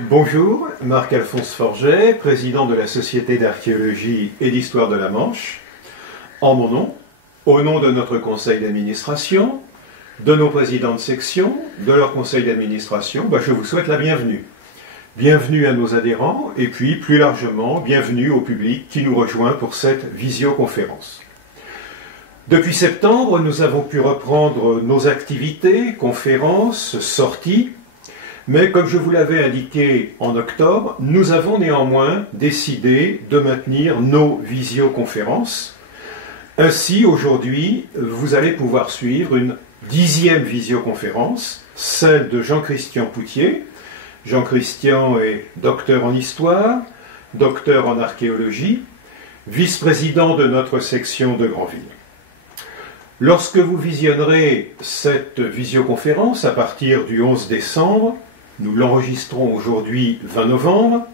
Bonjour, Marc-Alphonse Forget, président de la Société d'archéologie et d'histoire de la Manche. En mon nom, au nom de notre conseil d'administration, de nos présidents de section, de leur conseil d'administration, je vous souhaite la bienvenue. Bienvenue à nos adhérents et puis plus largement, bienvenue au public qui nous rejoint pour cette visioconférence. Depuis septembre, nous avons pu reprendre nos activités, conférences, sorties, mais comme je vous l'avais indiqué en octobre, nous avons néanmoins décidé de maintenir nos visioconférences. Ainsi, aujourd'hui, vous allez pouvoir suivre une 10e visioconférence, celle de Jean-Christian Poutier. Jean-Christian est docteur en histoire, docteur en archéologie, vice-président de notre section de Granville. Lorsque vous visionnerez cette visioconférence à partir du 11 décembre, nous l'enregistrons aujourd'hui 20 novembre,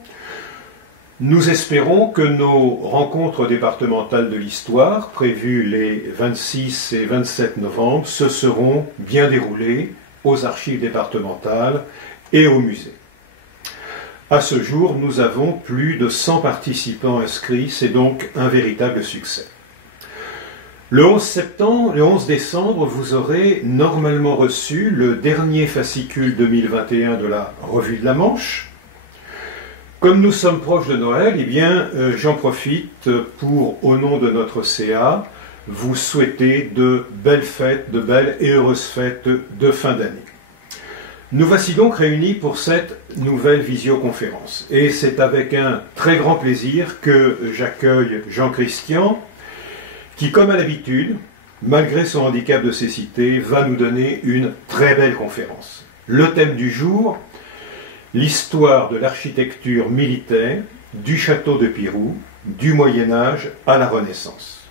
nous espérons que nos rencontres départementales de l'histoire, prévues les 26 et 27 novembre, se seront bien déroulées aux archives départementales et au musée. À ce jour, nous avons plus de 100 participants inscrits, c'est donc un véritable succès. Le 11 décembre, vous aurez normalement reçu le dernier fascicule 2021 de la Revue de la Manche. Comme nous sommes proches de Noël, j'en profite pour, au nom de notre CA, vous souhaiter de belles fêtes, de belles et heureuses fêtes de fin d'année. Nous voici donc réunis pour cette nouvelle visioconférence. Et c'est avec un très grand plaisir que j'accueille Jean-Christian, qui, comme à l'habitude, malgré son handicap de cécité, va nous donner une très belle conférence. Le thème du jour, l'histoire de l'architecture militaire, du château de Pirou, du Moyen-Âge à la Renaissance.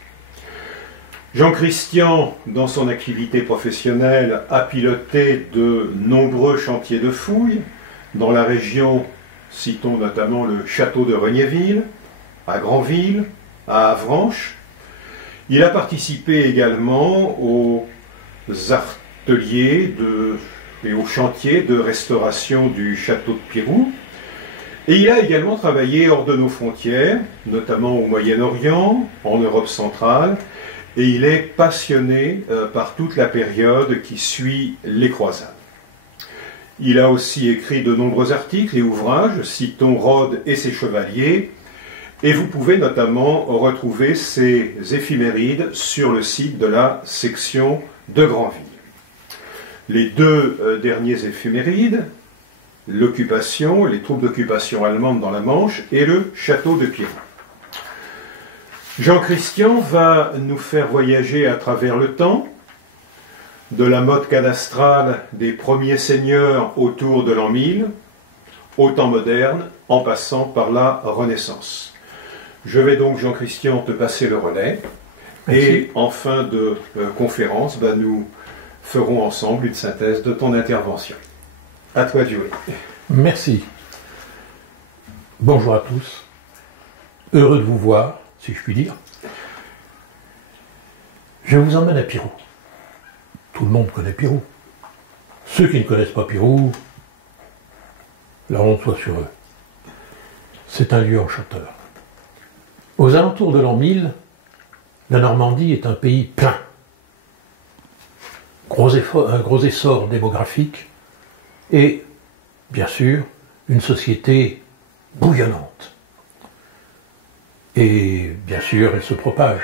Jean-Christian, dans son activité professionnelle, a piloté de nombreux chantiers de fouilles dans la région, citons notamment le château de Regnéville, à Granville, à Avranches. Il a participé également aux ateliers et aux chantiers de restauration du château de Pirou. Et il a également travaillé hors de nos frontières, notamment au Moyen-Orient, en Europe centrale, et il est passionné par toute la période qui suit les croisades. Il a aussi écrit de nombreux articles et ouvrages, citons Rhodes et ses chevaliers, et vous pouvez notamment retrouver ces éphémérides sur le site de la section de Granville. Les deux derniers éphémérides, l'occupation, les troupes d'occupation allemandes dans la Manche et le château de Pirou. Jean-Christian va nous faire voyager à travers le temps, de la mode cadastrale des premiers seigneurs autour de l'an 1000, au temps moderne, en passant par la Renaissance. Je vais donc, Jean-Christian, te passer le relais. Merci. Et en fin de conférence, nous ferons ensemble une synthèse de ton intervention. À toi de jouer. Merci. Bonjour à tous. Heureux de vous voir, si je puis dire. Je vous emmène à Pirou. Tout le monde connaît Pirou. Ceux qui ne connaissent pas Pirou, la honte soit sur eux. C'est un lieu enchanteur. Aux alentours de l'an 1000, la Normandie est un pays plein. Un gros essor démographique et, bien sûr, une société bouillonnante. Et, bien sûr, elle se propage.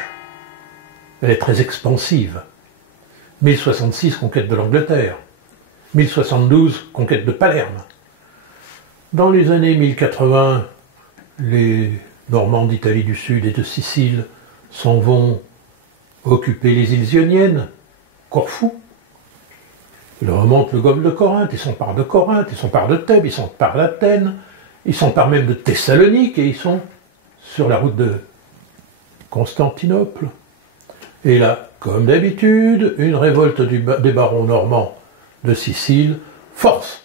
Elle est très expansive. 1066, conquête de l'Angleterre. 1072, conquête de Palerme. Dans les années 1080, les Normands d'Italie du Sud et de Sicile s'en vont occuper les îles Ioniennes, Corfou. Ils remontent le golfe de Corinthe, ils s'emparent de Corinthe, ils s'emparent de Thèbes, ils s'emparent d'Athènes, ils s'emparent même de Thessalonique et ils sont sur la route de Constantinople. Et là, comme d'habitude, une révolte des barons normands de Sicile force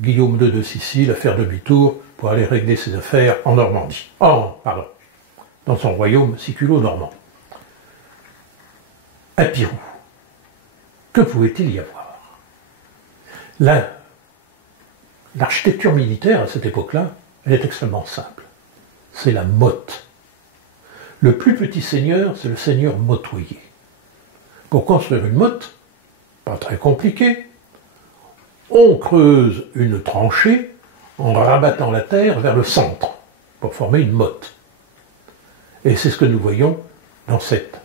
Guillaume II de Sicile à faire demi-tour pour aller régler ses affaires en Normandie. Dans son royaume siculo-normand. À Pirou. Que pouvait-il y avoir? Là, l'architecture militaire à cette époque-là, elle est extrêmement simple. C'est la motte. Le plus petit seigneur, c'est le seigneur mottoyer. Pour construire une motte, pas très compliqué, on creuse une tranchée en rabattant la terre vers le centre pour former une motte. Et c'est ce que nous voyons dans cette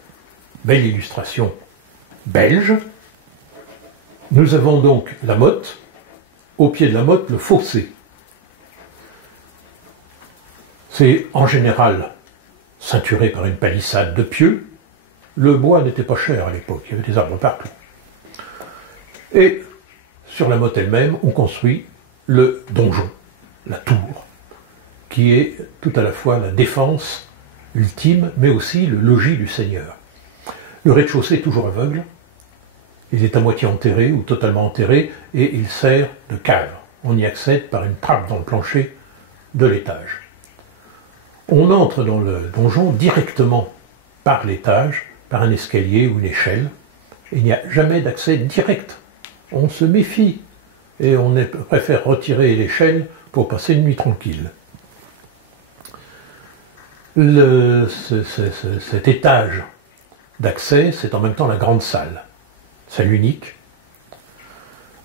belle illustration belge. Nous avons donc la motte, au pied de la motte, le fossé. C'est en général ceinturé par une palissade de pieux. Le bois n'était pas cher à l'époque, il y avait des arbres partout. Et sur la motte elle-même, on construit le donjon, la tour, qui est tout à la fois la défense ultime, mais aussi le logis du seigneur. Le rez-de-chaussée est toujours aveugle, il est à moitié enterré ou totalement enterré, et il sert de cave. On y accède par une trappe dans le plancher de l'étage. On entre dans le donjon directement par l'étage, par un escalier ou une échelle. Il n'y a jamais d'accès direct. On se méfie et on préfère retirer l'échelle pour passer une nuit tranquille. Cet étage d'accès, c'est en même temps la grande salle. Salle unique,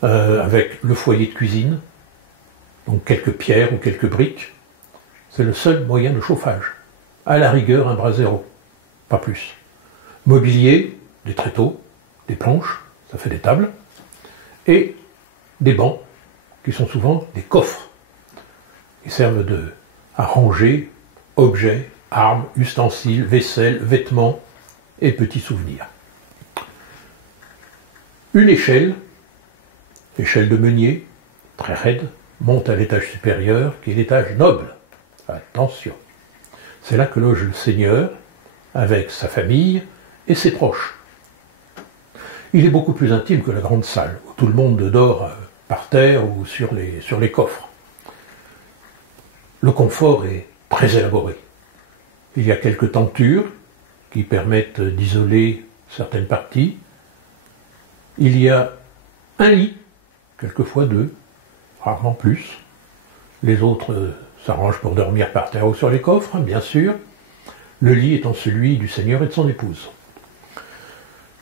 avec le foyer de cuisine, donc quelques pierres ou quelques briques. C'est le seul moyen de chauffage. À la rigueur, un brasero, pas plus. Mobilier, des tréteaux, des planches, ça fait des tables, et des bancs, qui sont souvent des coffres, qui servent à ranger objets, armes, ustensiles, vaisselle, vêtements et petits souvenirs. Une échelle de meunier, très raide, monte à l'étage supérieur, qui est l'étage noble. Attention, c'est là que loge le seigneur, avec sa famille et ses proches. Il est beaucoup plus intime que la grande salle, où tout le monde dort par terre ou sur les coffres. Le confort est très élaboré. Il y a quelques tentures qui permettent d'isoler certaines parties. Il y a un lit, quelquefois deux, rarement plus. Les autres s'arrangent pour dormir par terre ou sur les coffres, bien sûr. Le lit étant celui du seigneur et de son épouse.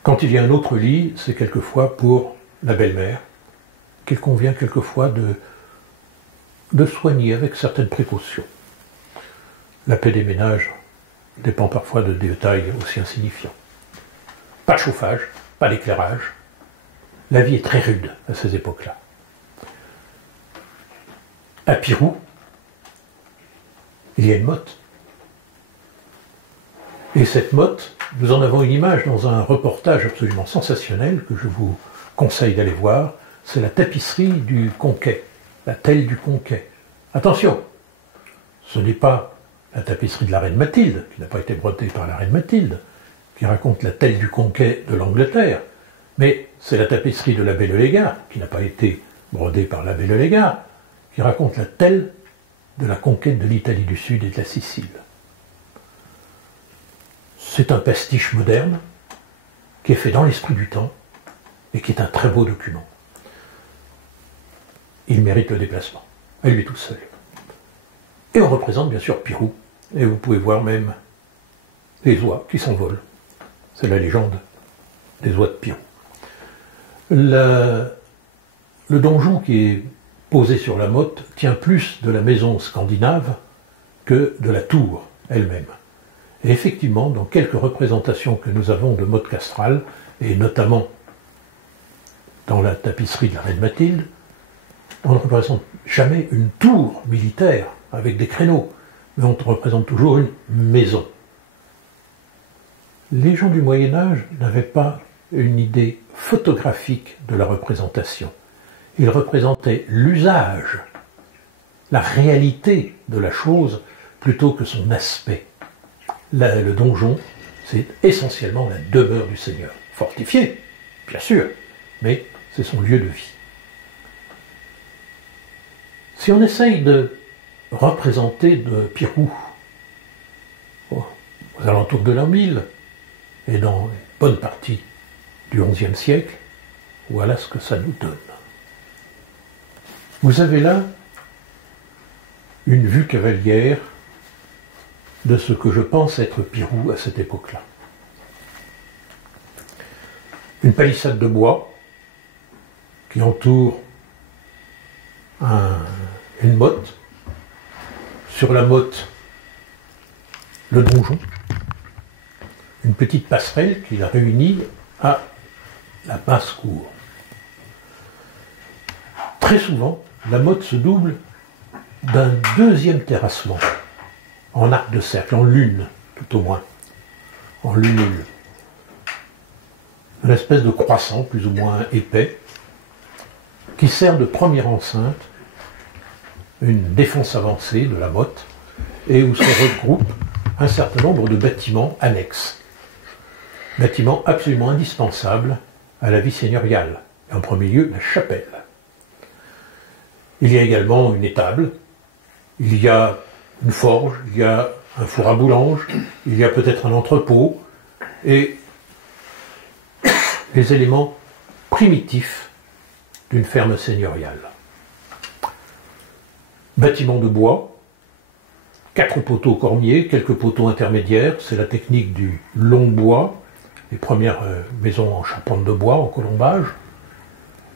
Quand il y a un autre lit, c'est quelquefois pour la belle-mère, qu'il convient quelquefois de soigner avec certaines précautions. La paix des ménages dépend parfois de détails aussi insignifiants. Pas de chauffage, pas d'éclairage. La vie est très rude à ces époques-là. À Pirou, il y a une motte. Et cette motte, nous en avons une image dans un reportage absolument sensationnel que je vous conseille d'aller voir. C'est la tapisserie du Conquet, la telle du Conquet. Attention, ce n'est pas la tapisserie de la reine Mathilde, qui n'a pas été brodée par la reine Mathilde, qui raconte la telle du Conquet de l'Angleterre, mais c'est la tapisserie de la Belle Légare, qui n'a pas été brodée par la Belle Légare, qui raconte la telle de la conquête de l'Italie du Sud et de la Sicile. C'est un pastiche moderne qui est fait dans l'esprit du temps et qui est un très beau document. Il mérite le déplacement, à lui tout seul. Et on représente bien sûr Pirou, et vous pouvez voir même les oies qui s'envolent. C'est la légende des oies de Pirou. Le donjon qui est posé sur la motte tient plus de la maison scandinave que de la tour elle-même. Et effectivement, dans quelques représentations que nous avons de motte castrale, et notamment dans la tapisserie de la reine Mathilde, on ne représente jamais une tour militaire avec des créneaux, mais on représente toujours une maison. Les gens du Moyen-Âge n'avaient pas une idée photographique de la représentation. Ils représentaient l'usage, la réalité de la chose, plutôt que son aspect. Le donjon, c'est essentiellement la demeure du Seigneur. Fortifié, bien sûr, mais c'est son lieu de vie. Si on essaye de représenter de Pirou aux alentours de l'an 1000 et dans une bonne partie du XIe siècle, voilà ce que ça nous donne. Vous avez là une vue cavalière de ce que je pense être Pirou à cette époque-là. Une palissade de bois qui entoure une motte. Sur la motte, le donjon. Une petite passerelle qui la réunit à la basse-cour. Très souvent, la motte se double d'un deuxième terrassement, en arc de cercle, en lune, tout au moins, en lunule. Une espèce de croissant, plus ou moins épais, qui sert de première enceinte, une défense avancée de la motte, et où se regroupent un certain nombre de bâtiments annexes. Bâtiments absolument indispensables à la vie seigneuriale, et en premier lieu la chapelle. Il y a également une étable, il y a une forge, il y a un four à boulange, il y a peut-être un entrepôt, et les éléments primitifs d'une ferme seigneuriale. Bâtiment de bois, 4 poteaux cormiers, quelques poteaux intermédiaires, c'est la technique du long bois, les premières maisons en charpente de bois, en colombage,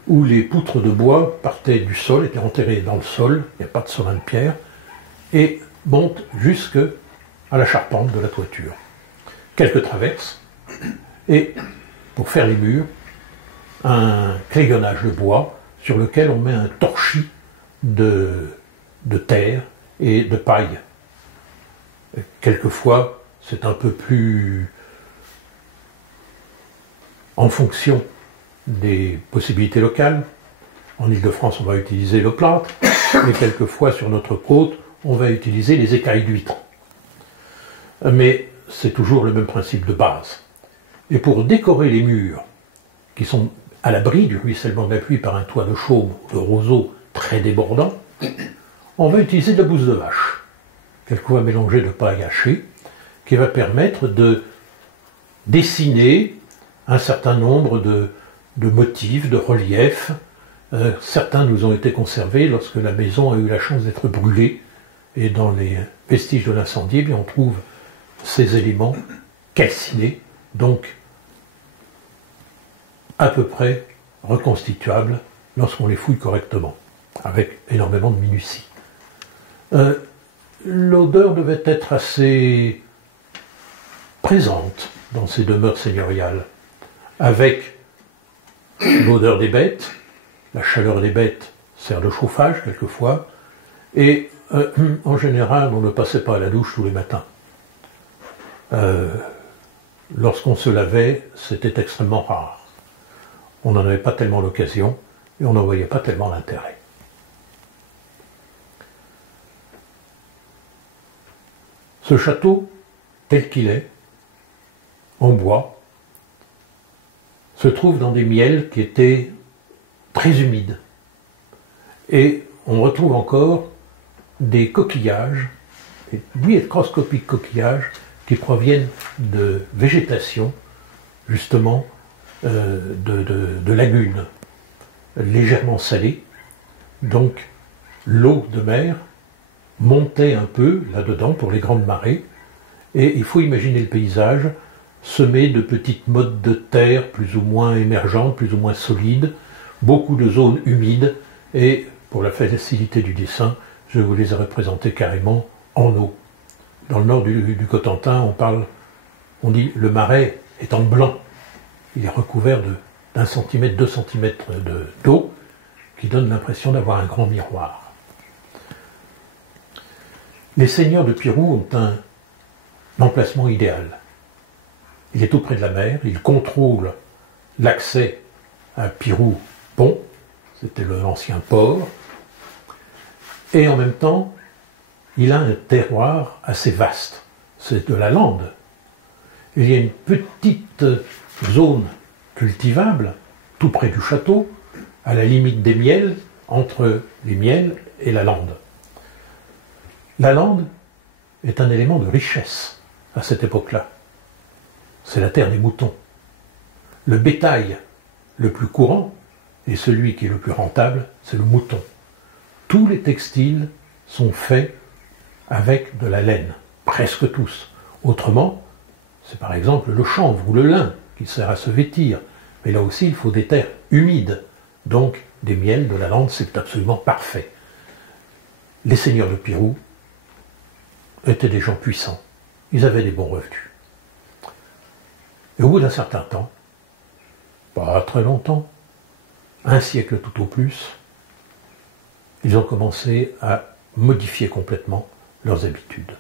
où les poutres de bois partaient du sol, étaient enterrées dans le sol, il n'y a pas de solin de pierre, et montent jusque à la charpente de la toiture. Quelques traverses, et pour faire les murs, un crayonnage de bois sur lequel on met un torchis de terre et de paille. Quelquefois, c'est un peu plus en fonction des possibilités locales. En Île-de-France, on va utiliser le plâtre, mais quelquefois sur notre côte, on va utiliser les écailles d'huître. Mais c'est toujours le même principe de base. Et pour décorer les murs, qui sont à l'abri du ruissellement de la pluie par un toit de chaume ou de roseau très débordant, on va utiliser de la bouse de vache, quelquefois mélangée de paille hachée, qui va permettre de dessiner un certain nombre de motifs, de reliefs. Certains nous ont été conservés lorsque la maison a eu la chance d'être brûlée, et dans les vestiges de l'incendie, on trouve ces éléments calcinés, donc à peu près reconstituables lorsqu'on les fouille correctement, avec énormément de minutie. L'odeur devait être assez présente dans ces demeures seigneuriales, avec l'odeur des bêtes, la chaleur des bêtes sert de chauffage quelquefois, et en général on ne passait pas à la douche tous les matins. Lorsqu'on se lavait, c'était extrêmement rare. On n'en avait pas tellement l'occasion, et on n'en voyait pas tellement l'intérêt. Ce château, tel qu'il est, en bois, se trouve dans des miels qui étaient très humides. Et on retrouve encore des coquillages, des microscopiques coquillages, qui proviennent de végétation, justement, de lagunes légèrement salées. Donc, l'eau de mer montait un peu là-dedans pour les grandes marées, et il faut imaginer le paysage semé de petites mottes de terre plus ou moins émergentes, plus ou moins solides, beaucoup de zones humides, et pour la facilité du dessin, je vous les ai représentées carrément en eau. Dans le nord du Cotentin, on dit le marais est en blanc. Il est recouvert d'1 centimètre, 2 centimètres d'eau, qui donne l'impression d'avoir un grand miroir. Les seigneurs de Pirou ont un emplacement idéal. Il est tout près de la mer, il contrôle l'accès à Pirou-Pont, c'était l'ancien port, et en même temps, il a un terroir assez vaste, c'est de la lande. Il y a une petite zone cultivable, tout près du château, à la limite des miels, entre les miels et la lande. La lande est un élément de richesse à cette époque-là. C'est la terre des moutons. Le bétail le plus courant, et celui qui est le plus rentable, c'est le mouton. Tous les textiles sont faits avec de la laine, presque tous. Autrement, c'est par exemple le chanvre ou le lin qui sert à se vêtir. Mais là aussi, il faut des terres humides. Donc, des miels, de la lande, c'est absolument parfait. Les seigneurs de Pirou étaient des gens puissants. Ils avaient des bons revenus. Et au bout d'un certain temps, pas très longtemps, un siècle tout au plus, ils ont commencé à modifier complètement leurs habitudes.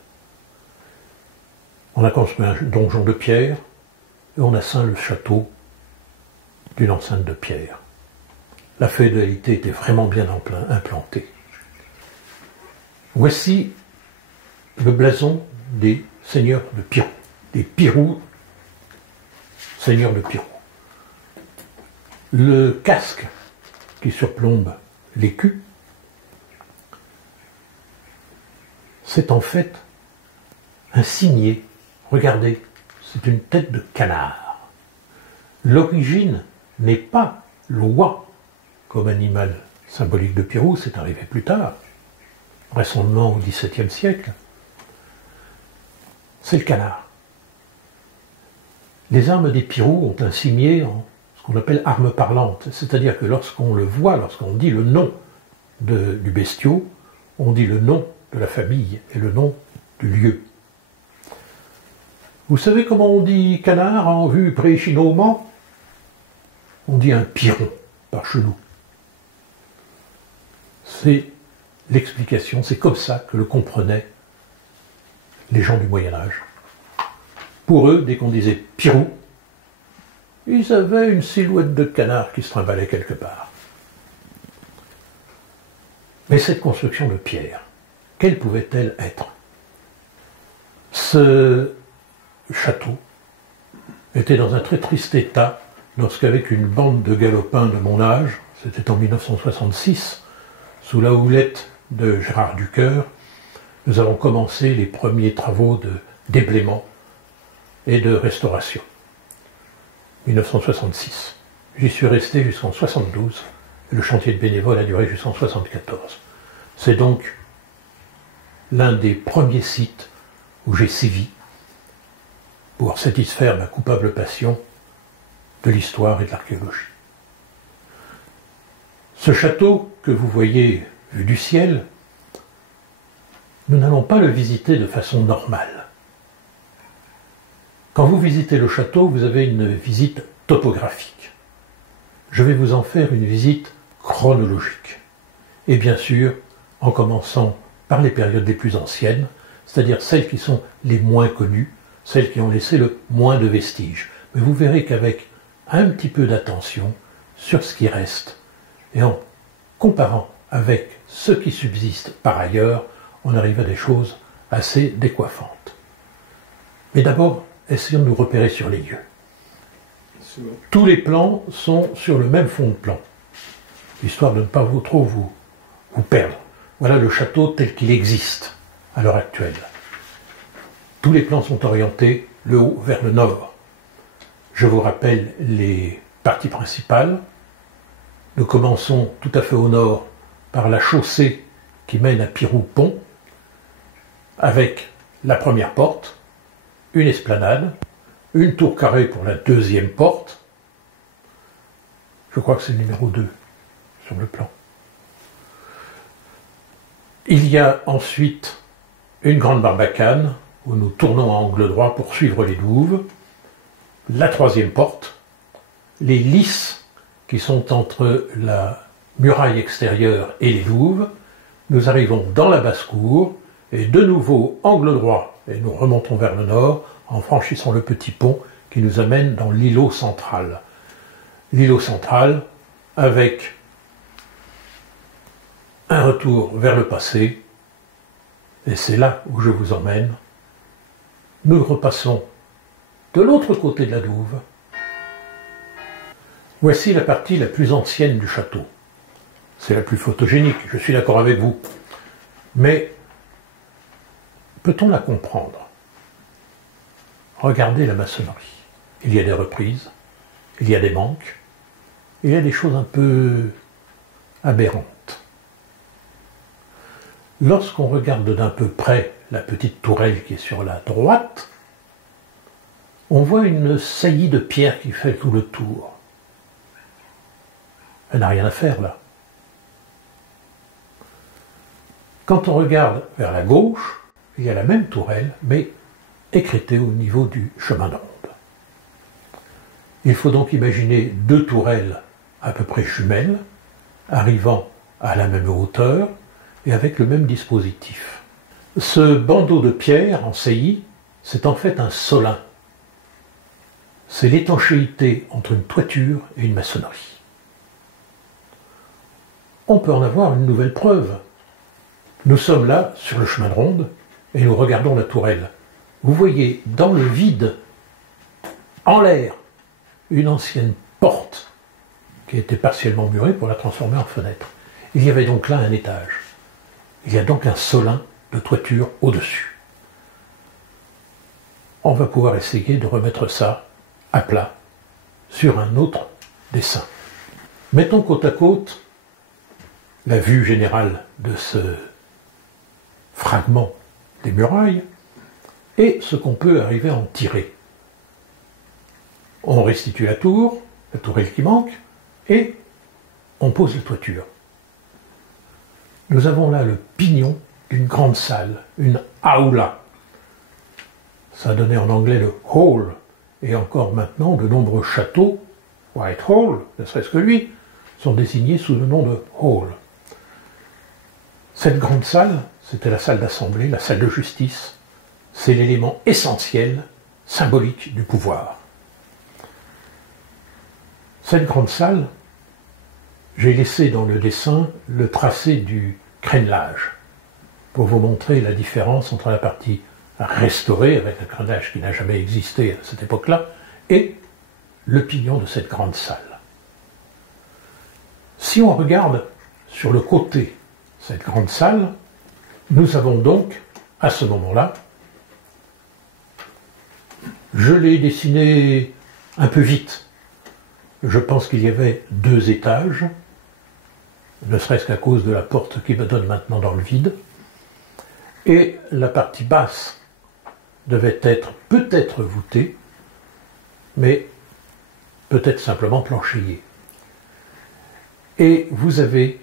On a construit un donjon de pierre et on a ceint le château d'une enceinte de pierre. La féodalité était vraiment bien implantée. Voici le blason des seigneurs de Pirou, des Pirou, seigneurs de Pirou. Le casque qui surplombe l'écu, c'est en fait un cimier. Regardez, c'est une tête de canard. L'origine n'est pas l'oie comme animal symbolique de Pirou, c'est arrivé plus tard, vraisemblablement au XVIIe siècle. C'est le canard. Les armes des Pirou ont un cimier en ce qu'on appelle arme parlante, c'est-à-dire que lorsqu'on le voit, lorsqu'on dit le nom du bestiau, on dit le nom de la famille et le nom du lieu. Vous savez comment on dit canard en vue pré-chinois? On dit un piron, par chelou. C'est l'explication, c'est comme ça que le comprenaient les gens du Moyen-Âge. Pour eux, dès qu'on disait Pirou, ils avaient une silhouette de canard qui se trimballait quelque part. Mais cette construction de pierre, quelle pouvait-elle être? Ce château était dans un très triste état lorsqu'avec une bande de galopins de mon âge, c'était en 1966, sous la houlette de Gérard Ducœur, nous avons commencé les premiers travaux de déblaiement et de restauration. 1966. J'y suis resté jusqu'en 72, et le chantier de bénévoles a duré jusqu'en 74. C'est donc l'un des premiers sites où j'ai sévi pour satisfaire ma coupable passion de l'histoire et de l'archéologie. Ce château que vous voyez vu du ciel, nous n'allons pas le visiter de façon normale. Quand vous visitez le château, vous avez une visite topographique. Je vais vous en faire une visite chronologique. Et bien sûr, en commençant par les périodes les plus anciennes, c'est-à-dire celles qui sont les moins connues, celles qui ont laissé le moins de vestiges. Mais vous verrez qu'avec un petit peu d'attention sur ce qui reste, et en comparant avec ce qui subsiste par ailleurs, on arrive à des choses assez décoiffantes. Mais d'abord, essayons de nous repérer sur les lieux. Tous les plans sont sur le même fond de plan, histoire de ne pas trop vous perdre. Voilà le château tel qu'il existe à l'heure actuelle. Tous les plans sont orientés le haut vers le nord. Je vous rappelle les parties principales. Nous commençons tout à fait au nord par la chaussée qui mène à Pirou-Pont, avec la première porte, une esplanade, une tour carrée pour la deuxième porte. Je crois que c'est le numéro 2 sur le plan. Il y a ensuite une grande barbacane où nous tournons à angle droit pour suivre les douves, la troisième porte, les lys qui sont entre la muraille extérieure et les douves. Nous arrivons dans la basse-cour et de nouveau angle droit et nous remontons vers le nord en franchissant le petit pont qui nous amène dans l'îlot central. L'îlot central avec un retour vers le passé, et c'est là où je vous emmène. Nous repassons de l'autre côté de la douve. Voici la partie la plus ancienne du château. C'est la plus photogénique, je suis d'accord avec vous. Mais peut-on la comprendre? Regardez la maçonnerie. Il y a des reprises, il y a des manques, il y a des choses un peu aberrantes. Lorsqu'on regarde d'un peu près la petite tourelle qui est sur la droite, on voit une saillie de pierre qui fait tout le tour. Elle n'a rien à faire là. Quand on regarde vers la gauche, il y a la même tourelle, mais écrêtée au niveau du chemin de ronde. Il faut donc imaginer deux tourelles à peu près jumelles, arrivant à la même hauteur et avec le même dispositif. Ce bandeau de pierre en saillie, c'est en fait un solin. C'est l'étanchéité entre une toiture et une maçonnerie. On peut en avoir une nouvelle preuve. Nous sommes là, sur le chemin de ronde, et nous regardons la tourelle. Vous voyez dans le vide, en l'air, une ancienne porte qui était partiellement murée pour la transformer en fenêtre. Il y avait donc là un étage. Il y a donc un solin de toiture au-dessus. On va pouvoir essayer de remettre ça à plat sur un autre dessin. Mettons côte à côte la vue générale de ce fragment des murailles et ce qu'on peut arriver à en tirer. On restitue la tourelle qui manque, et on pose la toiture. Nous avons là le pignon d'une grande salle, une aula. Ça donnait en anglais le hall, et encore maintenant de nombreux châteaux, Whitehall, ne serait-ce que lui, sont désignés sous le nom de hall. Cette grande salle, c'était la salle d'assemblée, la salle de justice. C'est l'élément essentiel, symbolique du pouvoir. Cette grande salle, j'ai laissé dans le dessin le tracé du crénelage pour vous montrer la différence entre la partie restaurée, avec un crénelage qui n'a jamais existé à cette époque-là, et le pignon de cette grande salle. Si on regarde sur le côté de cette grande salle, nous avons donc, à ce moment-là, je l'ai dessiné un peu vite. Je pense qu'il y avait 2 étages, ne serait-ce qu'à cause de la porte qui me donne maintenant dans le vide. Et la partie basse devait être peut-être voûtée, mais peut-être simplement planchéiée. Et vous avez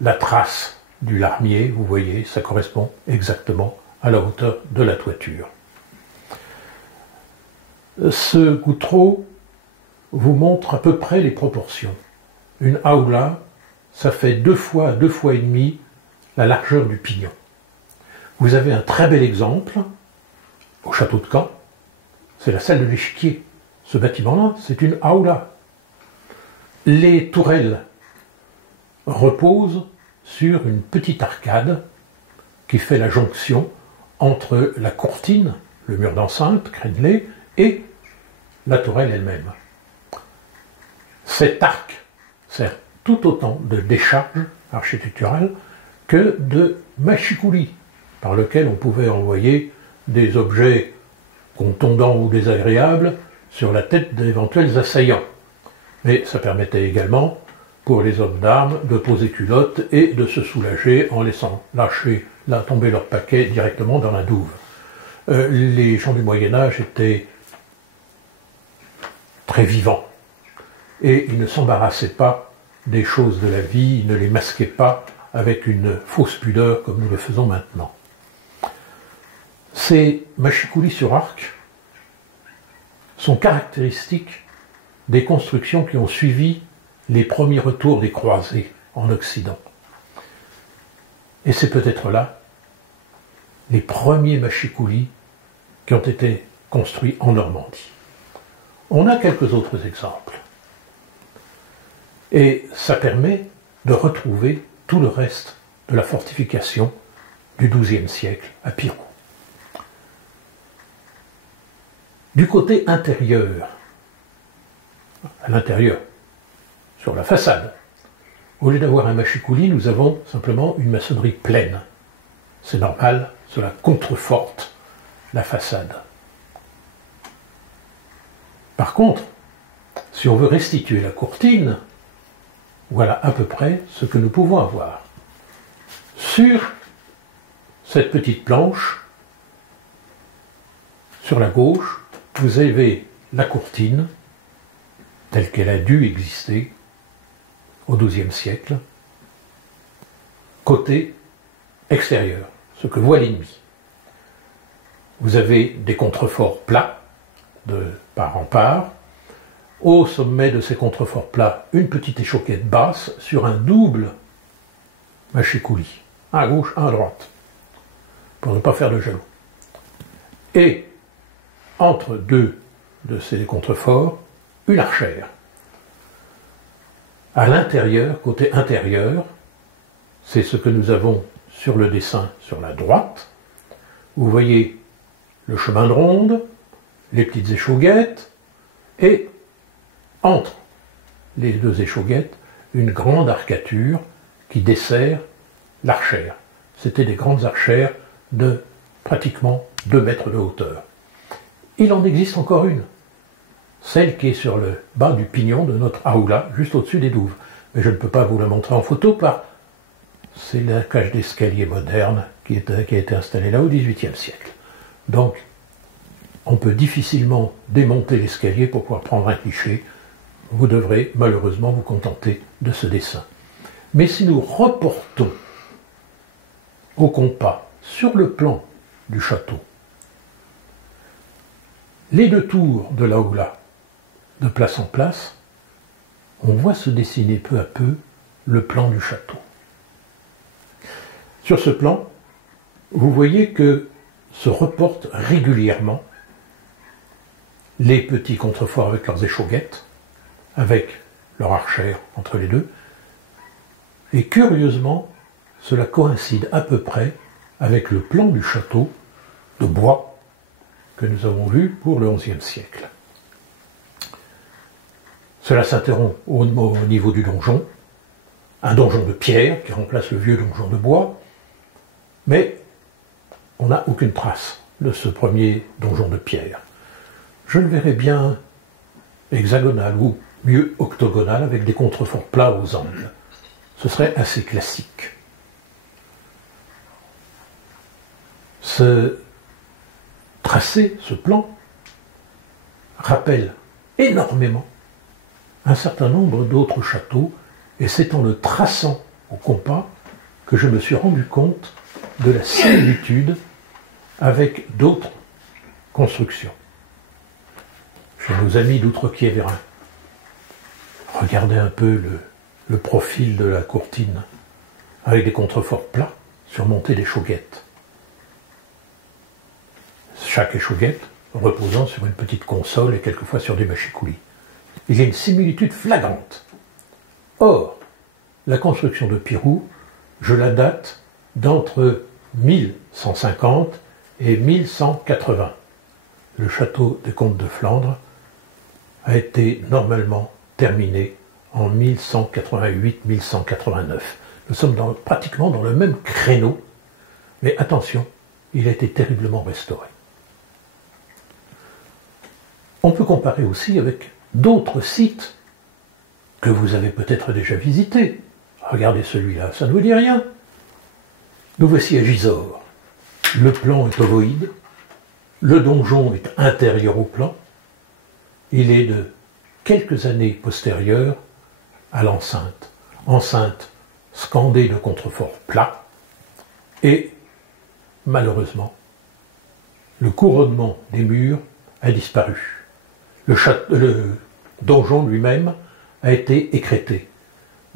la trace du larmier, vous voyez, ça correspond exactement à la hauteur de la toiture. Ce goutreau vous montre à peu près les proportions. Une aula, ça fait 2 fois et demi la largeur du pignon. Vous avez un très bel exemple au château de Caen, c'est la salle de l'échiquier. Ce bâtiment-là, c'est une aula. Les tourelles reposent sur une petite arcade qui fait la jonction entre la courtine, le mur d'enceinte crénelé, et la tourelle elle-même. Cet arc sert tout autant de décharge architecturale que de machicoulis, par lequel on pouvait envoyer des objets contondants ou désagréables sur la tête d'éventuels assaillants. Mais ça permettait également, pour les hommes d'armes, de poser culotte et de se soulager en laissant tomber leur paquet directement dans la douve. Les gens du Moyen-Âge étaient très vivants. Et ils ne s'embarrassaient pas des choses de la vie, ils ne les masquaient pas avec une fausse pudeur comme nous le faisons maintenant. Ces machicoulis sur arc sont caractéristiques des constructions qui ont suivi les premiers retours des croisés en Occident. Et c'est peut-être là les premiers machicoulis qui ont été construits en Normandie. On a quelques autres exemples. Et ça permet de retrouver tout le reste de la fortification du XIIe siècle à Pirou. Du côté intérieur, à l'intérieur, sur la façade, au lieu d'avoir un machicoulis, nous avons simplement une maçonnerie pleine. C'est normal, cela contreforte la façade. Par contre, si on veut restituer la courtine, voilà à peu près ce que nous pouvons avoir. Sur cette petite planche, sur la gauche, vous avez la courtine, telle qu'elle a dû exister au XIIe siècle, côté extérieur, ce que voit l'ennemi. Vous avez des contreforts plats, de part en part. Au sommet de ces contreforts plats, une petite échauguette basse sur un double mâchicoulis, un à gauche, un à droite, pour ne pas faire de jaloux. Et entre deux de ces contreforts, une archère. À l'intérieur, côté intérieur, c'est ce que nous avons sur le dessin sur la droite. Vous voyez le chemin de ronde, les petites échauguettes, et entre les deux échauguettes, une grande arcature qui dessert l'archère. C'était des grandes archères de pratiquement 2 mètres de hauteur. Il en existe encore une, celle qui est sur le bas du pignon de notre aoula, juste au-dessus des douves. Mais je ne peux pas vous la montrer en photo, car c'est la cage d'escalier moderne qui a été installée là au XVIIIe siècle. Donc, on peut difficilement démonter l'escalier pour pouvoir prendre un cliché. Vous devrez malheureusement vous contenter de ce dessin. Mais si nous reportons au compas sur le plan du château les 2 tours de l'aoula, de place en place, on voit se dessiner peu à peu le plan du château. Sur ce plan, vous voyez que se reportent régulièrement les petits contreforts avec leurs échauguettes, avec leur archère entre les deux, et curieusement, cela coïncide à peu près avec le plan du château de bois que nous avons vu pour le XIe siècle. Cela s'interrompt au niveau du donjon, un donjon de pierre qui remplace le vieux donjon de bois, mais on n'a aucune trace de ce premier donjon de pierre. Je le verrais bien hexagonal ou mieux octogonal avec des contreforts plats aux angles. Ce serait assez classique. Ce tracé, ce plan, rappelle énormément un certain nombre d'autres châteaux, et c'est en le traçant au compas que je me suis rendu compte de la similitude avec d'autres constructions. Chez nos amis d'Outre-Quiévérin, regardez un peu le profil de la courtine, avec des contreforts plats surmontés d'échauguettes. Chaque échauguette reposant sur une petite console et quelquefois sur des mâchicoulis. Il y a une similitude flagrante. Or, la construction de Pirou, je la date d'entre 1150 et 1180. Le château des comtes de Flandre a été normalement terminé en 1188-1189. Nous sommes pratiquement dans le même créneau, mais attention, il a été terriblement restauré. On peut comparer aussi avec d'autres sites que vous avez peut-être déjà visités. Regardez celui-là, ça ne vous dit rien. Nous voici à Gisors. Le plan est ovoïde, le donjon est intérieur au plan, il est de quelques années postérieures à l'enceinte. Enceinte scandée de contreforts plats, et malheureusement, le couronnement des murs a disparu. Le donjon lui-même a été écrêté.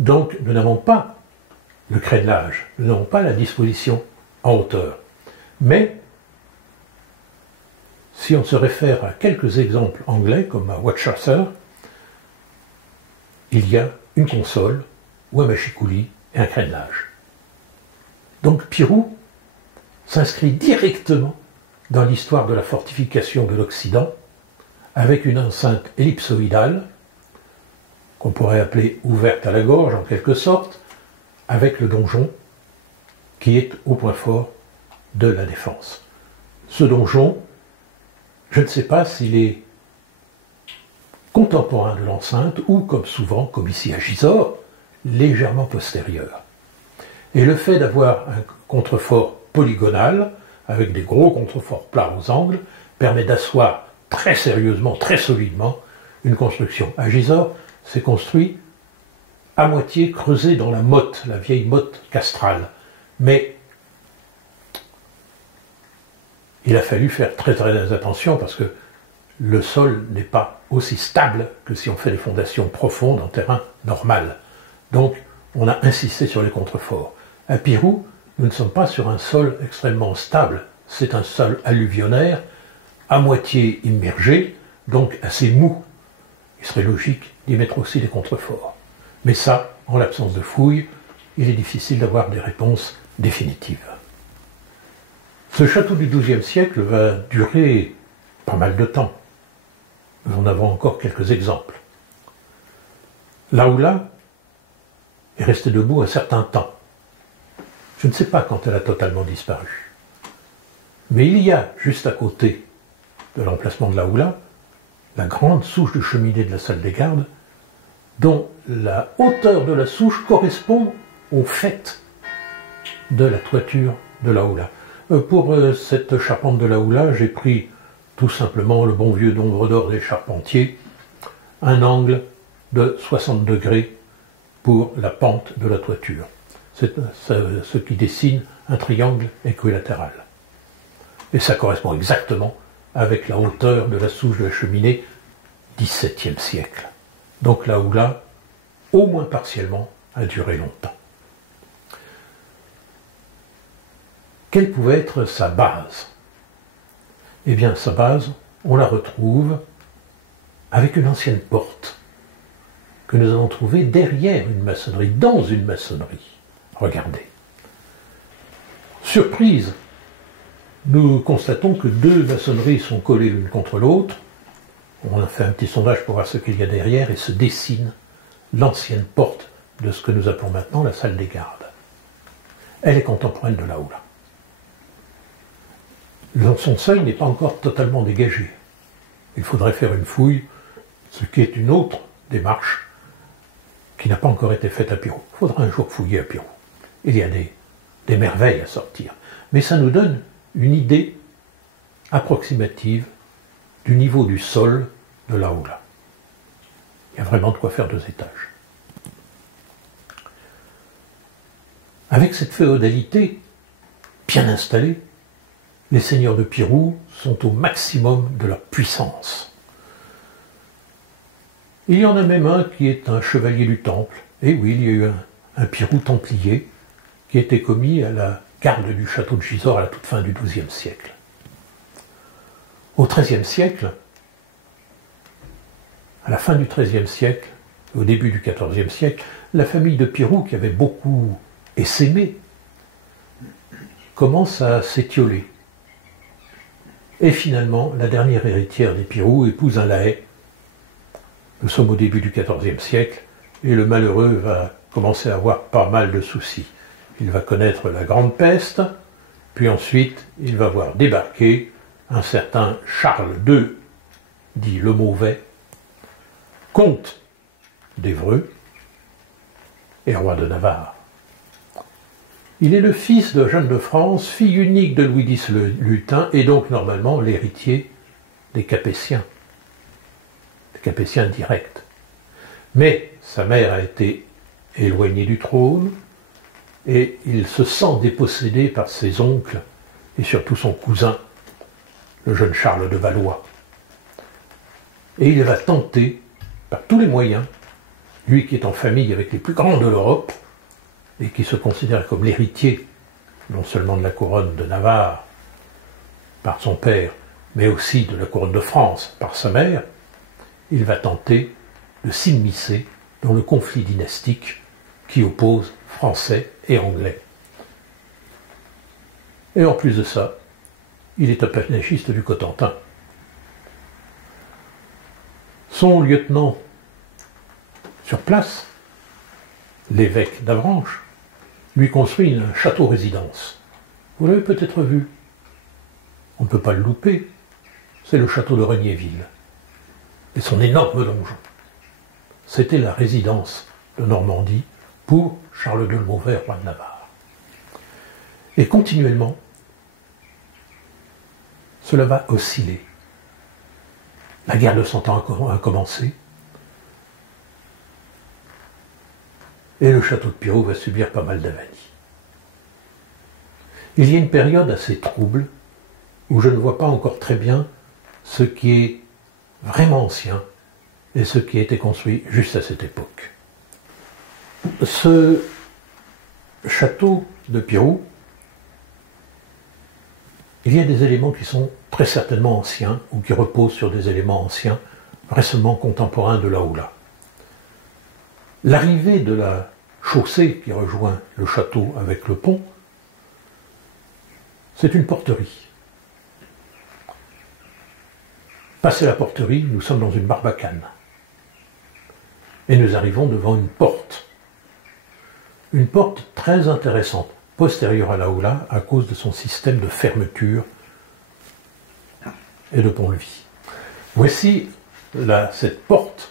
Donc nous n'avons pas le crénelage, nous n'avons pas la disposition en hauteur. Mais, si on se réfère à quelques exemples anglais, comme à Worcester, il y a une console, ou un mâchicoulis, et un crénelage. Donc Pirou s'inscrit directement dans l'histoire de la fortification de l'Occident, avec une enceinte ellipsoïdale, qu'on pourrait appeler ouverte à la gorge en quelque sorte, avec le donjon qui est au point fort de la défense. Ce donjon, je ne sais pas s'il est contemporain de l'enceinte ou, comme souvent, comme ici à Gisors, légèrement postérieur. Et le fait d'avoir un contrefort polygonale, avec des gros contreforts plats aux angles, permet d'asseoir très sérieusement, très solidement, une construction. À Gisors, c'est construit à moitié creusé dans la motte, la vieille motte castrale. Mais il a fallu faire très très attention parce que le sol n'est pas aussi stable que si on fait des fondations profondes en terrain normal. Donc, on a insisté sur les contreforts. À Pirou, nous ne sommes pas sur un sol extrêmement stable. C'est un sol alluvionnaire, à moitié immergé, donc assez mou. Il serait logique d'y mettre aussi des contreforts. Mais ça, en l'absence de fouilles, il est difficile d'avoir des réponses définitives. Ce château du XIIe siècle va durer pas mal de temps. Nous en avons encore quelques exemples. L'aoula est restée debout un certain temps. Je ne sais pas quand elle a totalement disparu. Mais il y a, juste à côté de l'emplacement de l'aoula, la grande souche de cheminée de la salle des gardes, dont la hauteur de la souche correspond au fait de la toiture de l'aoula. Pour cette charpente de l'aoula, j'ai pris tout simplement le bon vieux nombre d'or des charpentiers, un angle de 60 degrés pour la pente de la toiture. C'est ce qui dessine un triangle équilatéral. Et ça correspond exactement avec la hauteur de la souche de la cheminée XVIIe siècle. Donc la houla, au moins partiellement, a duré longtemps. Quelle pouvait être sa base? Eh bien, sa base, on la retrouve avec une ancienne porte que nous avons trouvée derrière une maçonnerie, dans une maçonnerie. Regardez. Surprise, nous constatons que deux maçonneries sont collées l'une contre l'autre. On a fait un petit sondage pour voir ce qu'il y a derrière et se dessine l'ancienne porte de ce que nous appelons maintenant la salle des gardes. Elle est contemporaine de la houla. Son seuil n'est pas encore totalement dégagé. Il faudrait faire une fouille, ce qui est une autre démarche qui n'a pas encore été faite à Pirou. Il faudra un jour fouiller à Pirou. Il y a des merveilles à sortir. Mais ça nous donne une idée approximative du niveau du sol de la houla. Il y a vraiment de quoi faire 2 étages. Avec cette féodalité bien installée, les seigneurs de Pirou sont au maximum de leur puissance. Il y en a même un qui est un chevalier du temple. Et oui, il y a eu un Pirou templier qui a été commis à la garde du château de Gisors à la toute fin du XIIe siècle. Au XIIIe siècle, à la fin du XIIIe siècle, au début du XIVe siècle, la famille de Pirou, qui avait beaucoup essaimé, commence à s'étioler. Et finalement, la dernière héritière des Pirou épouse un Lahaye. Nous sommes au début du XIVe siècle, et le malheureux va commencer à avoir pas mal de soucis. Il va connaître la grande peste, puis ensuite, il va voir débarquer un certain Charles II, dit le Mauvais, comte d'Évreux et roi de Navarre. Il est le fils de Jeanne de France, fille unique de Louis X le Lutin, et donc normalement l'héritier des Capétiens directs. Mais sa mère a été éloignée du trône, et il se sent dépossédé par ses oncles, et surtout son cousin, le jeune Charles de Valois. Et il va tenter, par tous les moyens, lui qui est en famille avec les plus grands de l'Europe, et qui se considère comme l'héritier, non seulement de la couronne de Navarre, par son père, mais aussi de la couronne de France, par sa mère, il va tenter de s'immiscer dans le conflit dynastique qui oppose Français et Anglais. Et en plus de ça, il est un panachiste du Cotentin. Son lieutenant sur place, l'évêque d'Avranches, lui construit un château-résidence. Vous l'avez peut-être vu. On ne peut pas le louper. C'est le château de Regnéville. Et son énorme donjon. C'était la résidence de Normandie pour Charles II le Mauvais, roi de Navarre. Et continuellement, cela va osciller. La guerre de Cent Ans a commencé, et le château de Pirou va subir pas mal d'avanies. Il y a une période assez trouble où je ne vois pas encore très bien ce qui est vraiment ancien et ce qui a été construit juste à cette époque. Ce château de Pirou, il y a des éléments qui sont très certainement anciens ou qui reposent sur des éléments anciens, récemment contemporains de là ou là. L'arrivée de la chaussée qui rejoint le château avec le pont, c'est une porterie. Passé la porterie, nous sommes dans une barbacane. Et nous arrivons devant une porte. Une porte très intéressante, postérieure à l'Aoula, à cause de son système de fermeture et de pont-levis. Voici cette porte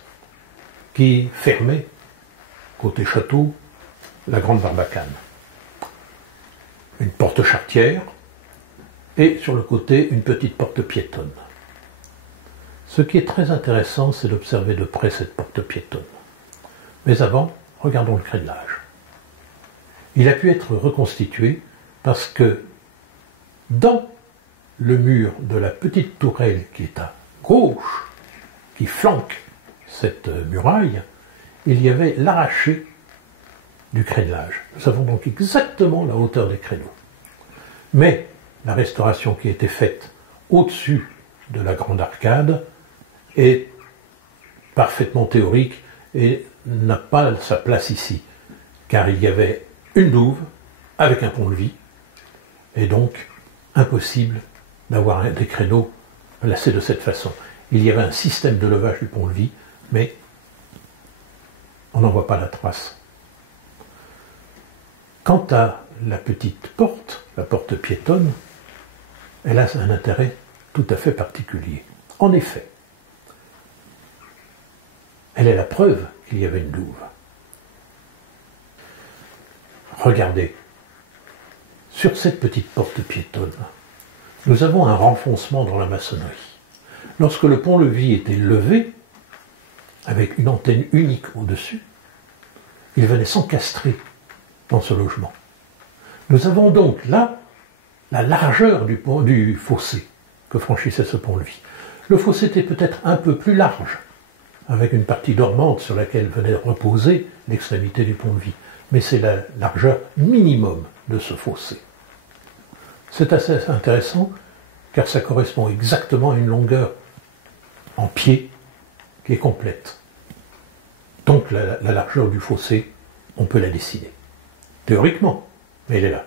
qui fermait, côté château, la grande barbacane. Une porte charretière et sur le côté une petite porte piétonne. Ce qui est très intéressant, c'est d'observer de près cette porte piétonne. Mais avant, regardons le crénelage. Il a pu être reconstitué parce que dans le mur de la petite tourelle qui est à gauche, qui flanque cette muraille, il y avait l'arraché du crénelage. Nous avons donc exactement la hauteur des créneaux. Mais la restauration qui a été faite au-dessus de la grande arcade est parfaitement théorique et n'a pas sa place ici, car il y avait une douve avec un pont-levis, et donc impossible d'avoir des créneaux placés de cette façon. Il y avait un système de levage du pont-levis, mais on n'en voit pas la trace. Quant à la petite porte, la porte piétonne, elle a un intérêt tout à fait particulier. En effet, elle est la preuve qu'il y avait une douve. Regardez, sur cette petite porte piétonne, nous avons un renfoncement dans la maçonnerie. Lorsque le pont-levis était levé, avec une antenne unique au-dessus, il venait s'encastrer dans ce logement. Nous avons donc là la largeur du fossé que franchissait ce pont-levis. Le fossé était peut-être un peu plus large, avec une partie dormante sur laquelle venait reposer l'extrémité du pont-levis. Mais c'est la largeur minimum de ce fossé. C'est assez intéressant, car ça correspond exactement à une longueur en pied qui est complète. Donc la largeur du fossé, on peut la dessiner. Théoriquement, mais elle est là.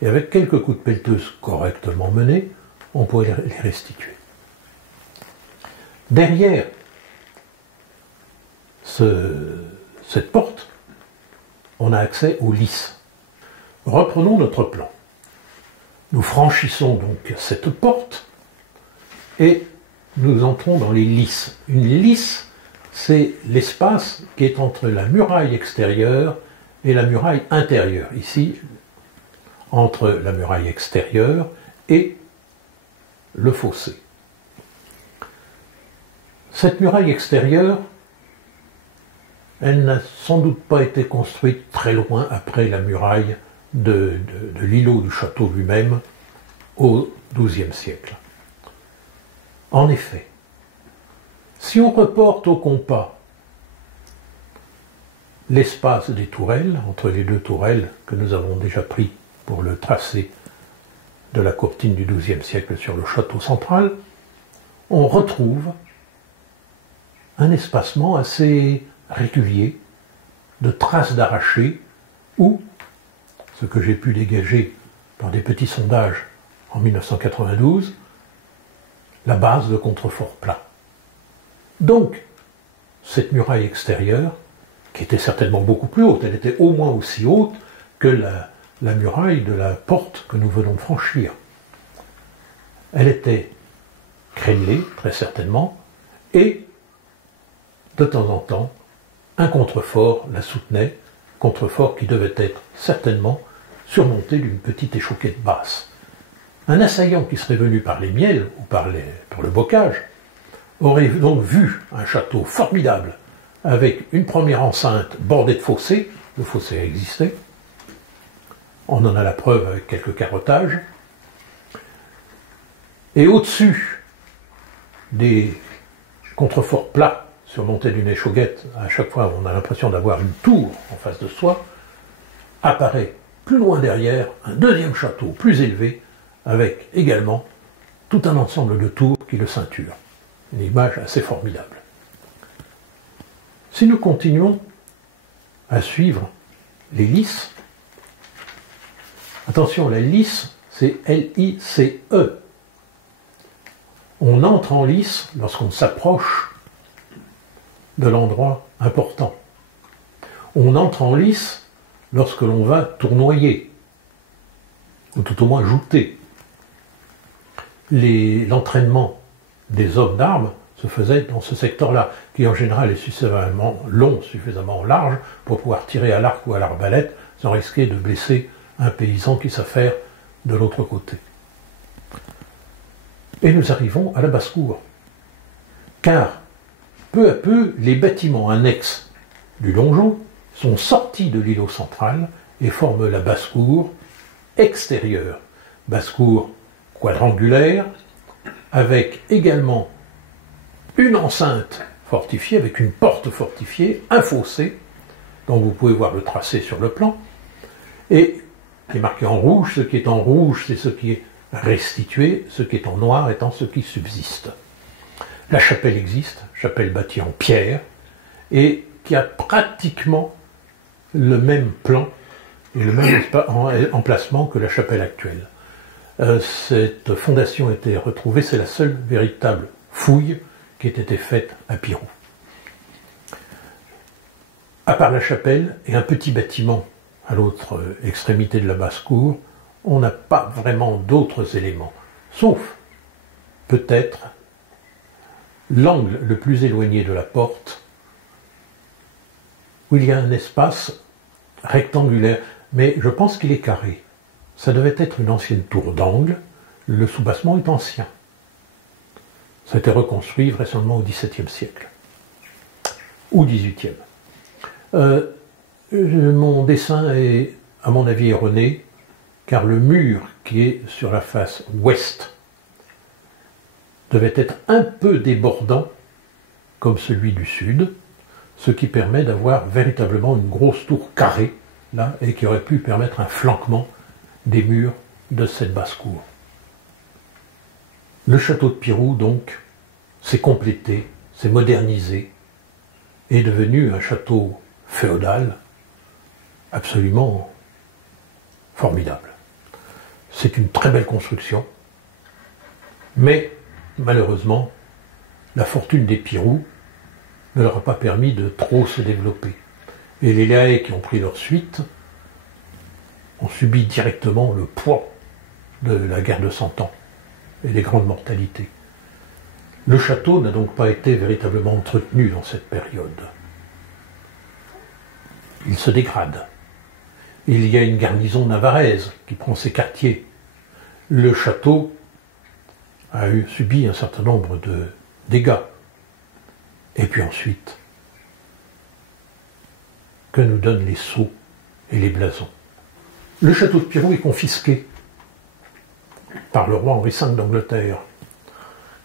Et avec quelques coups de pelleteuse correctement menés, on pourrait les restituer. Derrière cette porte, on a accès aux lices. Reprenons notre plan. Nous franchissons donc cette porte et nous entrons dans les lices. Une lisse, c'est l'espace qui est entre la muraille extérieure et la muraille intérieure. Ici, entre la muraille extérieure et le fossé. Cette muraille extérieure, elle n'a sans doute pas été construite très loin après la muraille de l'îlot du château lui-même au XIIe siècle. En effet, si on reporte au compas l'espace des tourelles, entre les deux tourelles que nous avons déjà pris pour le tracé de la courtine du XIIe siècle sur le château central, on retrouve un espacement assez régulier de traces d'arrachés ou, ce que j'ai pu dégager par des petits sondages en 1992, la base de contreforts plats. Donc, cette muraille extérieure, qui était certainement beaucoup plus haute, elle était au moins aussi haute que la muraille de la porte que nous venons de franchir. Elle était crénelée, très certainement, et de temps en temps, un contrefort la soutenait, contrefort qui devait être certainement surmonté d'une petite échauquette basse. Un assaillant qui serait venu par les miels ou par le bocage aurait donc vu un château formidable avec une première enceinte bordée de fossés. Le fossé a existé. On en a la preuve avec quelques carottages. Et au-dessus des contreforts plats surmontés d'une échauguette, à chaque fois on a l'impression d'avoir une tour en face de soi, apparaît plus loin derrière un deuxième château plus élevé, avec également tout un ensemble de tours qui le ceinturent. Une image assez formidable. Si nous continuons à suivre les lices, attention, la lice, c'est L-I-C-E. On entre en lice lorsqu'on s'approche de l'endroit important. On entre en lice lorsque l'on va tournoyer, ou tout au moins jouter. L'entraînement des hommes d'armes se faisait dans ce secteur-là, qui en général est suffisamment long, suffisamment large, pour pouvoir tirer à l'arc ou à l'arbalète, sans risquer de blesser un paysan qui s'affaire de l'autre côté. Et nous arrivons à la basse-cour, car peu à peu, les bâtiments annexes du donjon sont sortis de l'îlot central et forment la basse-cour extérieure. Basse-cour quadrangulaire, avec également une enceinte fortifiée, avec une porte fortifiée, un fossé, dont vous pouvez voir le tracé sur le plan, et qui est marqué en rouge. Ce qui est en rouge, c'est ce qui est restitué, ce qui est en noir étant ce qui subsiste. La chapelle existe, chapelle bâtie en pierre, et qui a pratiquement le même plan et le même emplacement que la chapelle actuelle. Cette fondation a été retrouvée, c'est la seule véritable fouille qui ait été faite à Pirou. À part la chapelle et un petit bâtiment à l'autre extrémité de la basse-cour, on n'a pas vraiment d'autres éléments, sauf peut-être l'angle le plus éloigné de la porte, où il y a un espace rectangulaire, mais je pense qu'il est carré. Ça devait être une ancienne tour d'angle, le soubassement est ancien. Ça a été reconstruit vraisemblablement au XVIIe siècle, ou XVIIIe. Mon dessin est, à mon avis, erroné, car le mur qui est sur la face ouest devait être un peu débordant, comme celui du sud, ce qui permet d'avoir véritablement une grosse tour carrée, là, et qui aurait pu permettre un flanquement des murs de cette basse-cour. Le château de Pirou, donc, s'est complété, s'est modernisé, est devenu un château féodal absolument formidable. C'est une très belle construction, mais malheureusement, la fortune des Pirou ne leur a pas permis de trop se développer. Et les Lahaye qui ont pris leur suite ont subi directement le poids de la guerre de 100 ans et des grandes mortalités. Le château n'a donc pas été véritablement entretenu dans cette période. Il se dégrade. Il y a une garnison navarraise qui prend ses quartiers. Le château a subi un certain nombre de dégâts. Et puis ensuite, que nous donnent les sceaux et les blasons. Le château de Pirou est confisqué par le roi Henri V d'Angleterre.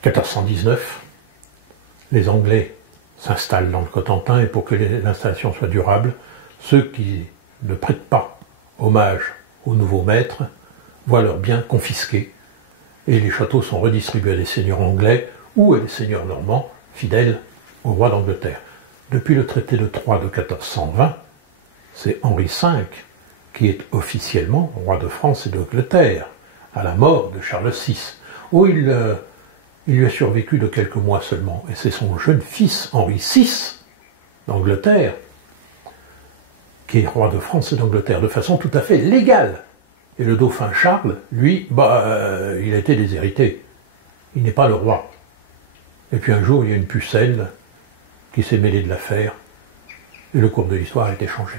1419, les Anglais s'installent dans le Cotentin, et pour que l'installation soit durable, ceux qui ne prêtent pas hommage au nouveau maître voient leurs biens confisqués, et les châteaux sont redistribués à des seigneurs anglais ou à des seigneurs normands fidèles au roi d'Angleterre. Depuis le traité de Troyes de 1420, c'est Henri V qui est officiellement roi de France et d'Angleterre, à la mort de Charles VI, où il lui a survécu de quelques mois seulement. Et c'est son jeune fils, Henri VI, d'Angleterre, qui est roi de France et d'Angleterre, de façon tout à fait légale. Et le dauphin Charles, lui, il a été déshérité. Il n'est pas le roi. Et puis un jour, il y a une pucelle qui s'est mêlée de l'affaire, et le cours de l'histoire a été changé.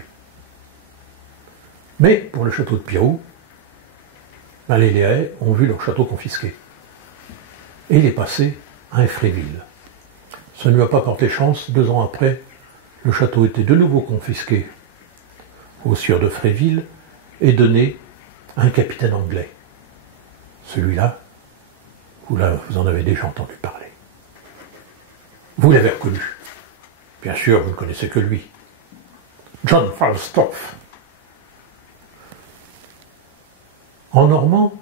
Mais pour le château de Pirou, ben, les Léais ont vu leur château confisqué. Et il est passé à Effréville. Ça ne lui a pas porté chance. 2 ans après, le château était de nouveau confisqué au sieur de Fréville et donné à un capitaine anglais. Celui-là, vous en avez déjà entendu parler. Vous l'avez reconnu. Bien sûr, vous ne connaissez que lui. John Falstaff. En normand,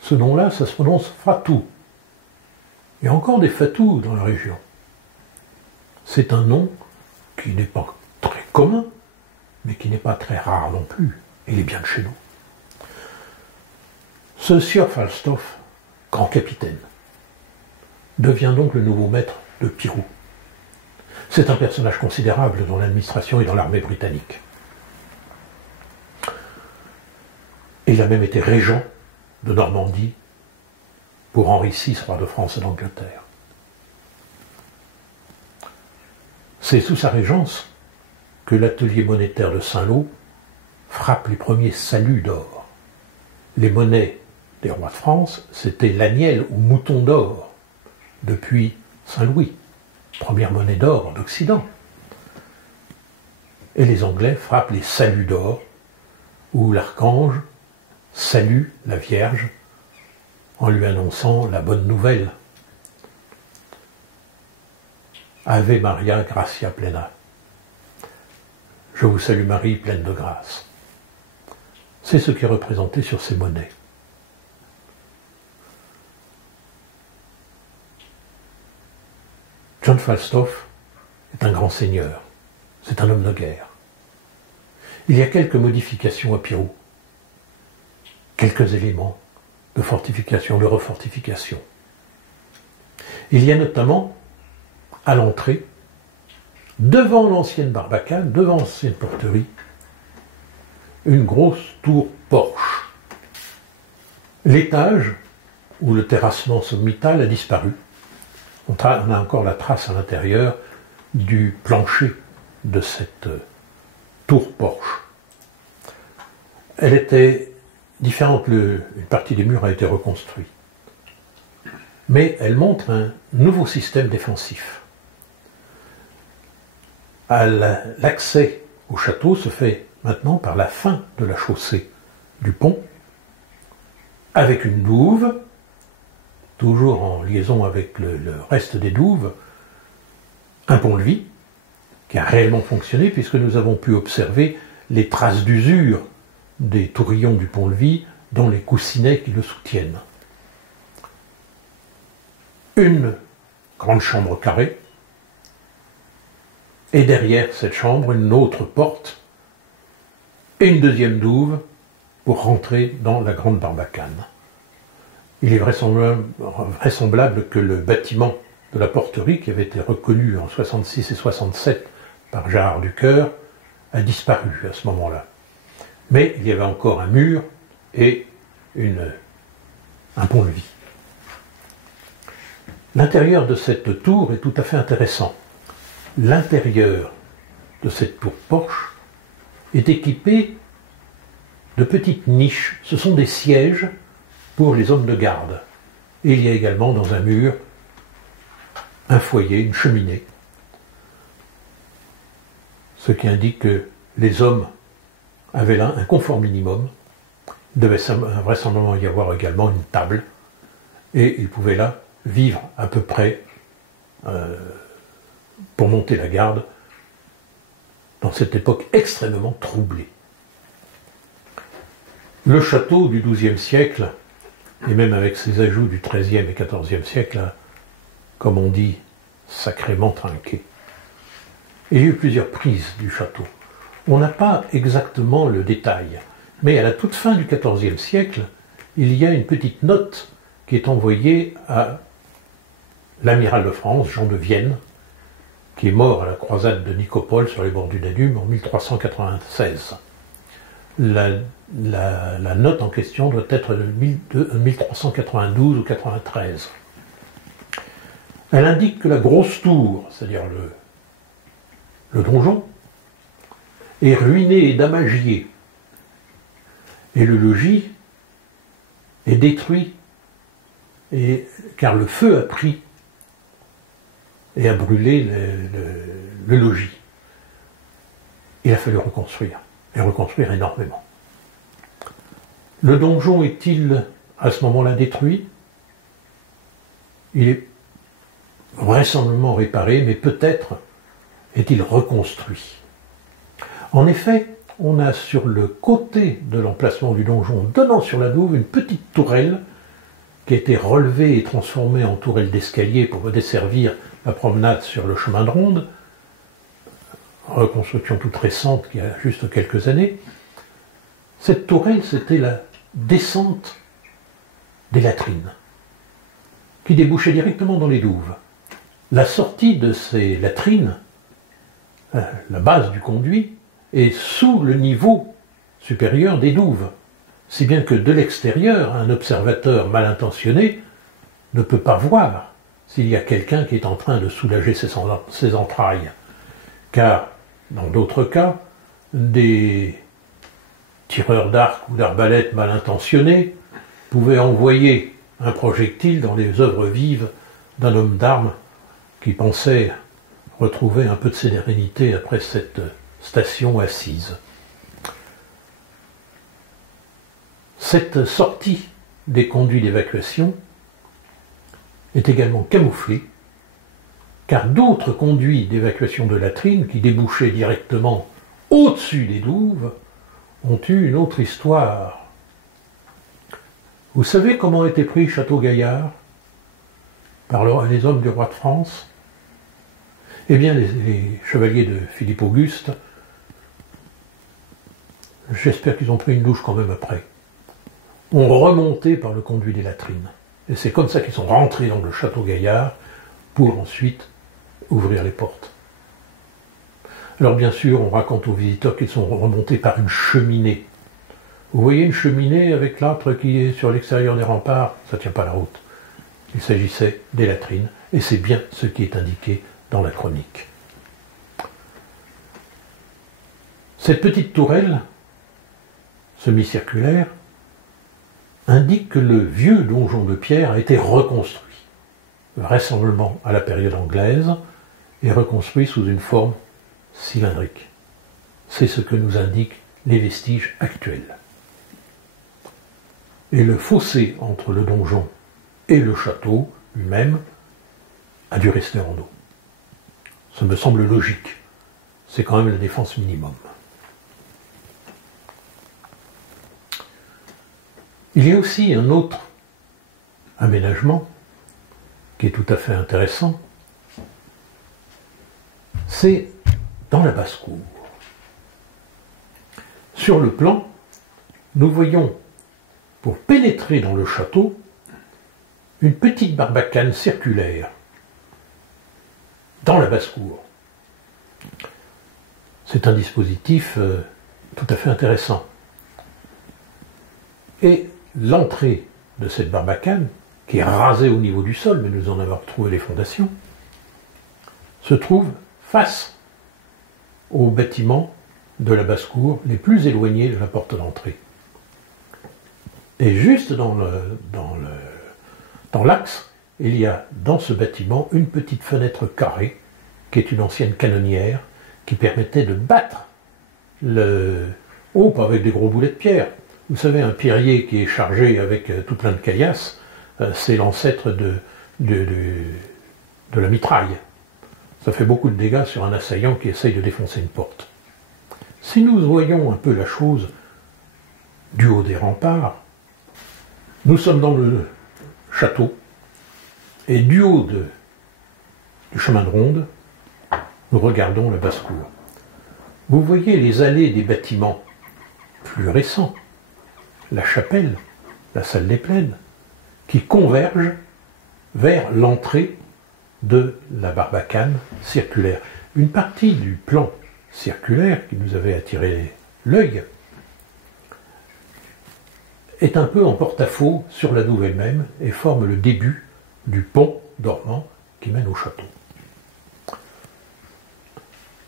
ce nom-là, ça se prononce Fatou. Il y a encore des Fatou dans la région. C'est un nom qui n'est pas très commun, mais qui n'est pas très rare non plus. Il est bien de chez nous. Ce sieur Falstaff, grand capitaine, devient donc le nouveau maître de Pirou. C'est un personnage considérable dans l'administration et dans l'armée britannique. Et il a même été régent de Normandie pour Henri VI, roi de France et d'Angleterre. C'est sous sa régence que l'atelier monétaire de Saint-Lô frappe les premiers saluts d'or. Les monnaies des rois de France, c'était l'agnelle ou mouton d'or, depuis Saint-Louis, première monnaie d'or d'Occident. Et les Anglais frappent les saluts d'or, où l'archange salue la Vierge en lui annonçant la bonne nouvelle. Ave Maria, gratia plena. Je vous salue Marie, pleine de grâce. C'est ce qui est représenté sur ces monnaies. John Falstaff est un grand seigneur. C'est un homme de guerre. Il y a quelques modifications à Pirou. Quelques éléments de fortification, de refortification. Il y a notamment, à l'entrée, devant l'ancienne barbacane, devant l'ancienne porterie, une grosse tour porche. L'étage, où le terrassement sommital a disparu. On a encore la trace à l'intérieur du plancher de cette tour porche. Elle était différente, une partie des murs a été reconstruite. Mais elle montre un nouveau système défensif. L'accès au château se fait maintenant par la fin de la chaussée du pont, avec une douve, toujours en liaison avec le reste des douves, un pont-levis qui a réellement fonctionné puisque nous avons pu observer les traces d'usure des tourillons du pont-levis dans les coussinets qui le soutiennent. Une grande chambre carrée, et derrière cette chambre, une autre porte, et une deuxième douve pour rentrer dans la grande barbacane. Il est vraisemblable que le bâtiment de la porterie, qui avait été reconnu en 66 et 67 par Gérard Ducœur, a disparu à ce moment-là. Mais il y avait encore un mur et un pont-levis. L'intérieur de cette tour est tout à fait intéressant. L'intérieur de cette tour porche est équipé de petites niches. Ce sont des sièges pour les hommes de garde. Et il y a également dans un mur un foyer, une cheminée. Ce qui indique que les hommes avaient là un confort minimum. Il devait vraisemblablement y avoir également une table. Et ils pouvaient là vivre à peu près pour monter la garde dans cette époque extrêmement troublée. Le château du XIIe siècle, et même avec ses ajouts du XIIIe et XIVe siècle, a, comme on dit, sacrément trinqué. Il y a eu plusieurs prises du château. On n'a pas exactement le détail, mais à la toute fin du XIVe siècle, il y a une petite note qui est envoyée à l'amiral de France, Jean de Vienne, qui est mort à la croisade de Nicopole sur les bords du Danube en 1396. La note en question doit être de 1392 ou 93. Elle indique que la grosse tour, c'est-à-dire le donjon, est ruiné et damagié. Et le logis est détruit, car le feu a pris et a brûlé le logis. Il a fallu reconstruire, et reconstruire énormément. Le donjon est-il à ce moment-là détruit? Il est vraisemblablement réparé, mais peut-être est-il reconstruit. En effet, on a sur le côté de l'emplacement du donjon, donnant sur la douve, une petite tourelle qui a été relevée et transformée en tourelle d'escalier pour desservir la promenade sur le chemin de ronde, reconstruction toute récente qui a juste quelques années. Cette tourelle, c'était la descente des latrines, qui débouchaient directement dans les douves. La sortie de ces latrines, la base du conduit, est sous le niveau supérieur des douves, si bien que de l'extérieur, un observateur mal intentionné ne peut pas voir s'il y a quelqu'un qui est en train de soulager ses entrailles. Car, dans d'autres cas, des tireurs d'arc ou d'arbalète mal intentionnés pouvaient envoyer un projectile dans les œuvres vives d'un homme d'armes qui pensait retrouver un peu de sérénité après cette station assise. Cette sortie des conduits d'évacuation est également camouflée, car d'autres conduits d'évacuation de latrines qui débouchaient directement au-dessus des douves ont eu une autre histoire. Vous savez comment a été pris Château-Gaillard par les hommes du roi de France? Eh bien, les chevaliers de Philippe Auguste, j'espère qu'ils ont pris une douche quand même après, ont remonté par le conduit des latrines. Et c'est comme ça qu'ils sont rentrés dans le château Gaillard pour ensuite ouvrir les portes. Alors bien sûr, on raconte aux visiteurs qu'ils sont remontés par une cheminée. Vous voyez une cheminée avec l'âtre qui est sur l'extérieur des remparts? Ça ne tient pas la route. Il s'agissait des latrines, et c'est bien ce qui est indiqué dans la chronique. Cette petite tourelle, semi-circulaire, indique que le vieux donjon de pierre a été reconstruit, vraisemblablement à la période anglaise, et reconstruit sous une forme cylindrique. C'est ce que nous indiquent les vestiges actuels. Et le fossé entre le donjon et le château lui-même a dû rester en eau. Ça me semble logique. C'est quand même la défense minimum. Il y a aussi un autre aménagement qui est tout à fait intéressant. C'est dans la basse-cour. Sur le plan, nous voyons, pour pénétrer dans le château, une petite barbacane circulaire dans la basse-cour. C'est un dispositif tout à fait intéressant. Et l'entrée de cette barbacane, qui est rasée au niveau du sol, mais nous en avons retrouvé les fondations, se trouve face aux bâtiments de la basse-cour les plus éloignés de la porte d'entrée. Et juste dans l'axe, il y a dans ce bâtiment une petite fenêtre carrée, qui est une ancienne canonnière, qui permettait de battre pas avec des gros boulets de pierre. Vous savez, un pierrier qui est chargé avec tout plein de caillasses, c'est l'ancêtre de la mitraille. Ça fait beaucoup de dégâts sur un assaillant qui essaye de défoncer une porte. Si nous voyons un peu la chose du haut des remparts, nous sommes dans le château, et du haut du chemin de ronde, nous regardons la basse-cour. Vous voyez les allées des bâtiments plus récents, la chapelle, la salle des plaines, qui convergent vers l'entrée de la barbacane circulaire. Une partie du plan circulaire qui nous avait attiré l'œil est un peu en porte-à-faux sur la douve elle-même et forme le début du pont dormant qui mène au château.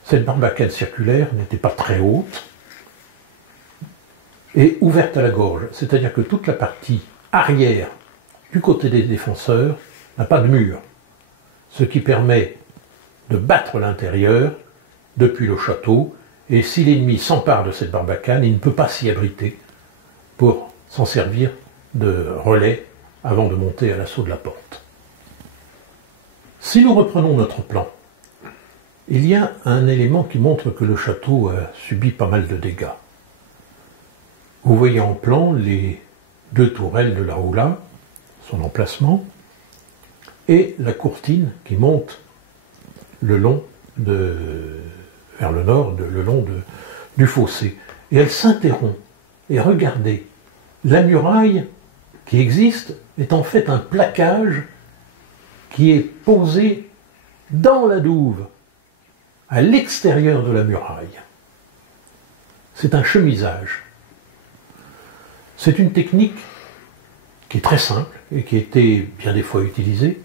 Cette barbacane circulaire n'était pas très haute et ouverte à la gorge, c'est-à-dire que toute la partie arrière du côté des défenseurs n'a pas de mur, ce qui permet de battre l'intérieur depuis le château, et si l'ennemi s'empare de cette barbacane, il ne peut pas s'y abriter pour s'en servir de relais avant de monter à l'assaut de la porte. Si nous reprenons notre plan, il y a un élément qui montre que le château a subi pas mal de dégâts. Vous voyez en plan les deux tourelles de la Roula, son emplacement, et la courtine qui monte le long vers le nord, le long du fossé. Et elle s'interrompt. Et regardez, la muraille qui existe est en fait un plaquage qui est posé dans la douve, à l'extérieur de la muraille. C'est un chemisage. C'est une technique qui est très simple et qui a été bien des fois utilisée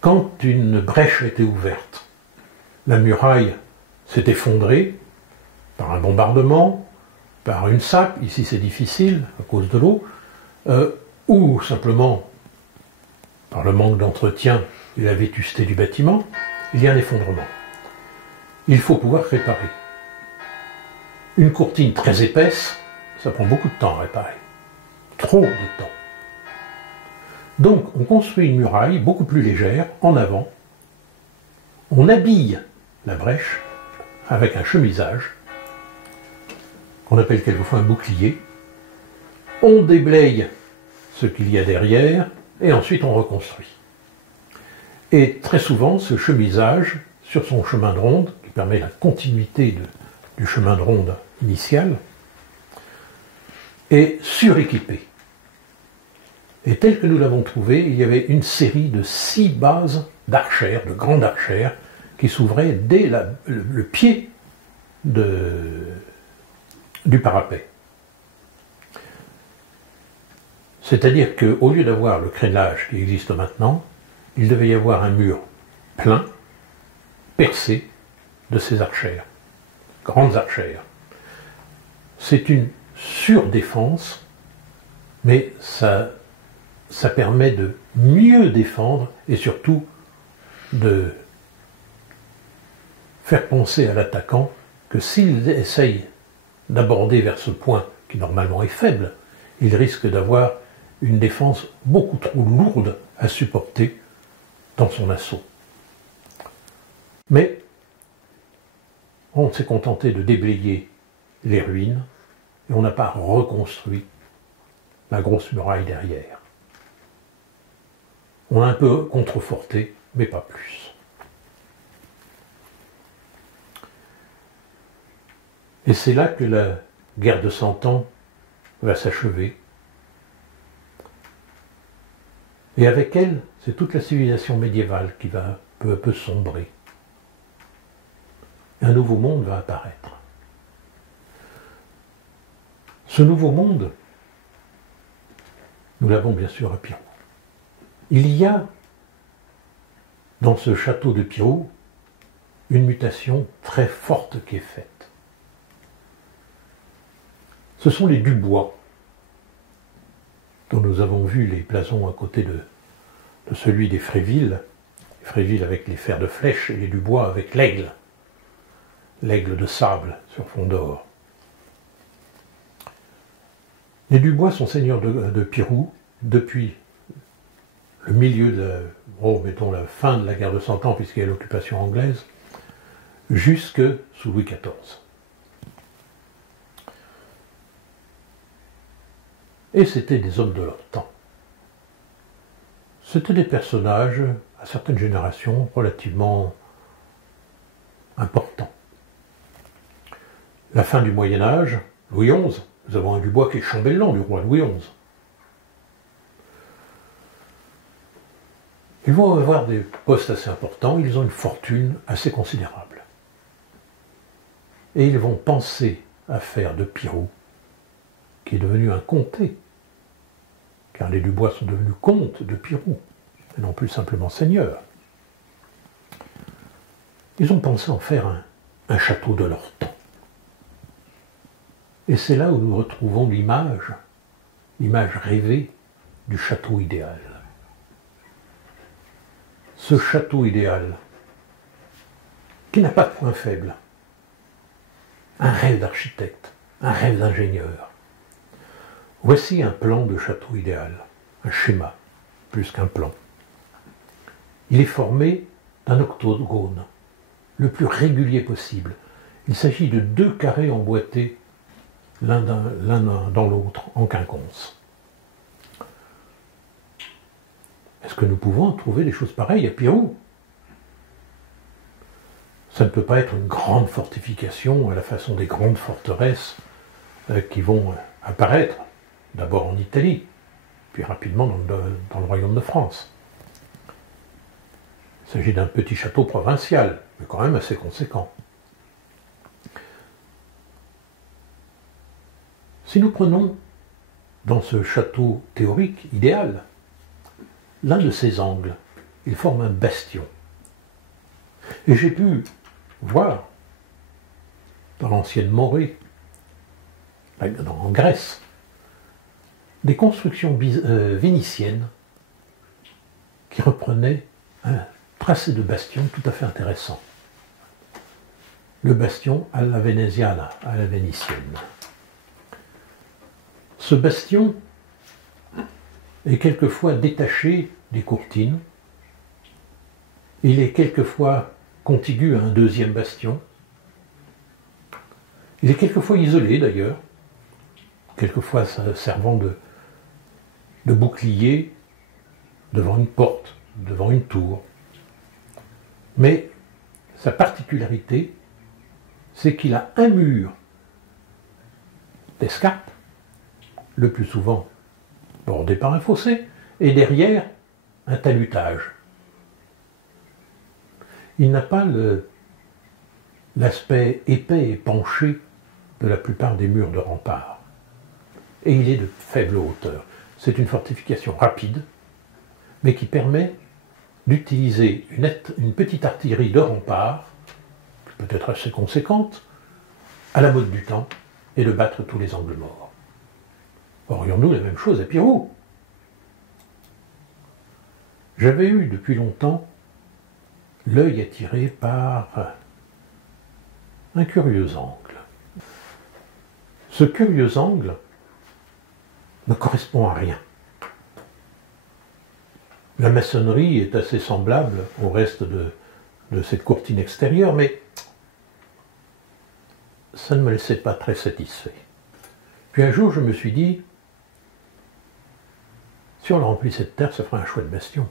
quand une brèche était ouverte. La muraille s'est effondrée par un bombardement, par une sape, ici c'est difficile à cause de l'eau, ou simplement par le manque d'entretien et la vétusté du bâtiment, il y a un effondrement. Il faut pouvoir réparer. Une courtine très épaisse, ça prend beaucoup de temps à réparer. Trop de temps. Donc on construit une muraille beaucoup plus légère, en avant. On habille la brèche avec un chemisage, qu'on appelle quelquefois un bouclier. On déblaye ce qu'il y a derrière, et ensuite on reconstruit. Et très souvent, ce chemisage, sur son chemin de ronde, qui permet la continuité du chemin de ronde initial, est suréquipé. Et tel que nous l'avons trouvé, il y avait une série de 6 bases d'archères, de grandes archères, qui s'ouvraient dès le pied du parapet. C'est-à-dire qu'au lieu d'avoir le crénelage qui existe maintenant, il devait y avoir un mur plein, percé de ces archères, grandes archères. C'est une surdéfense, mais ça permet de mieux défendre et surtout de faire penser à l'attaquant que s'il essaye d'aborder vers ce point qui normalement est faible, il risque d'avoir une défense beaucoup trop lourde à supporter dans son assaut. Mais on s'est contenté de déblayer les ruines et on n'a pas reconstruit la grosse muraille derrière. On a un peu contreforté, mais pas plus. Et c'est là que la guerre de 100 ans va s'achever. Et avec elle, c'est toute la civilisation médiévale qui va peu à peu sombrer. Un nouveau monde va apparaître. Ce nouveau monde, nous l'avons bien sûr à Pirou. Il y a dans ce château de Pirou une mutation très forte qui est faite. Ce sont les Dubois, dont nous avons vu les blasons à côté de celui des Fréville avec les fers de flèche et les Dubois avec l'aigle de sable sur fond d'or. Les Dubois sont seigneurs de Pirou depuis le milieu mettons la fin de la guerre de 100 ans, puisqu'il y a l'occupation anglaise, jusque sous Louis XIV. Et c'était des hommes de leur temps. C'était des personnages, à certaines générations, relativement importants. La fin du Moyen-Âge, Louis XI, nous avons un Dubois qui est chambellan du roi Louis XI. Ils vont avoir des postes assez importants, ils ont une fortune assez considérable. Et ils vont penser à faire de Pirou, qui est devenu un comté, car les Dubois sont devenus comtes de Pirou, et non plus simplement seigneurs. Ils ont pensé en faire un château de leur temps. Et c'est là où nous retrouvons l'image rêvée du château idéal. Ce château idéal, qui n'a pas de point faible, un rêve d'architecte, un rêve d'ingénieur. Voici un plan de château idéal, un schéma, plus qu'un plan. Il est formé d'un octogone, le plus régulier possible. Il s'agit de 2 carrés emboîtés l'un dans l'autre en quinconce. Est-ce que nous pouvons trouver des choses pareilles à Pirou? Ça ne peut pas être une grande fortification à la façon des grandes forteresses qui vont apparaître, d'abord en Italie, puis rapidement dans le royaume de France. Il s'agit d'un petit château provincial, mais quand même assez conséquent. Si nous prenons, dans ce château théorique idéal, l'un de ses angles, il forme un bastion. Et j'ai pu voir, dans l'ancienne Morée, en Grèce, des constructions vénitiennes qui reprenaient un tracé de bastion tout à fait intéressant. Le bastion à la vénéziana, à la vénitienne. Ce bastion est quelquefois détaché des courtines. Il est quelquefois contigu à un deuxième bastion. Il est quelquefois isolé d'ailleurs, quelquefois servant de bouclier devant une porte, devant une tour. Mais sa particularité, c'est qu'il a un mur d'escarpe, le plus souvent bordé par un fossé, et derrière, un talutage. Il n'a pas l'aspect épais et penché de la plupart des murs de rempart. Et il est de faible hauteur. C'est une fortification rapide, mais qui permet d'utiliser une petite artillerie de rempart, peut-être assez conséquente, à la mode du temps, et de battre tous les angles morts. Aurions-nous la même chose à Pirou? J'avais eu depuis longtemps l'œil attiré par un curieux angle. Ce curieux angle ne correspond à rien. La maçonnerie est assez semblable au reste de cette courtine extérieure, mais ça ne me laissait pas très satisfait. Puis un jour, je me suis dit, si on remplit cette terre, ça fera un chouette bastion.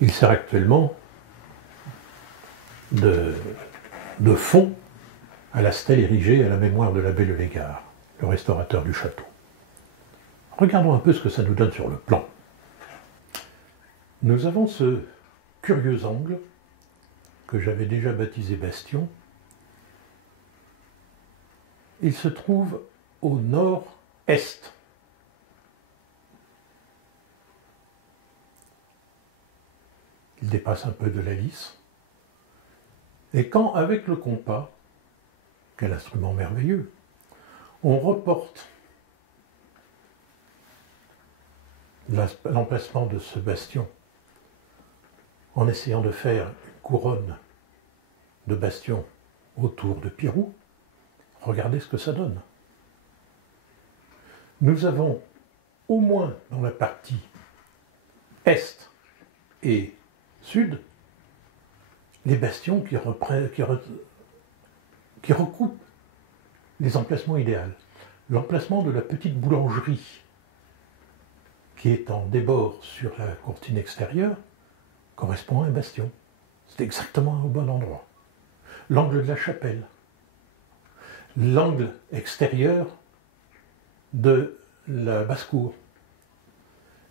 Il sert actuellement de fond à la stèle érigée à la mémoire de l'abbé Le Légard, le restaurateur du château. Regardons un peu ce que ça nous donne sur le plan. Nous avons ce curieux angle que j'avais déjà baptisé bastion. Il se trouve au nord-est. Il dépasse un peu de la lisse. Et quand, avec le compas, quel instrument merveilleux, on reporte l'emplacement de ce bastion en essayant de faire une couronne de bastion autour de Pirou, regardez ce que ça donne. Nous avons, au moins dans la partie est et sud, les bastions qui recoupent les emplacements idéaux. L'emplacement de la petite boulangerie qui est en débord sur la courtine extérieure correspond à un bastion. C'est exactement au bon endroit. L'angle de la chapelle, l'angle extérieur de la basse-cour.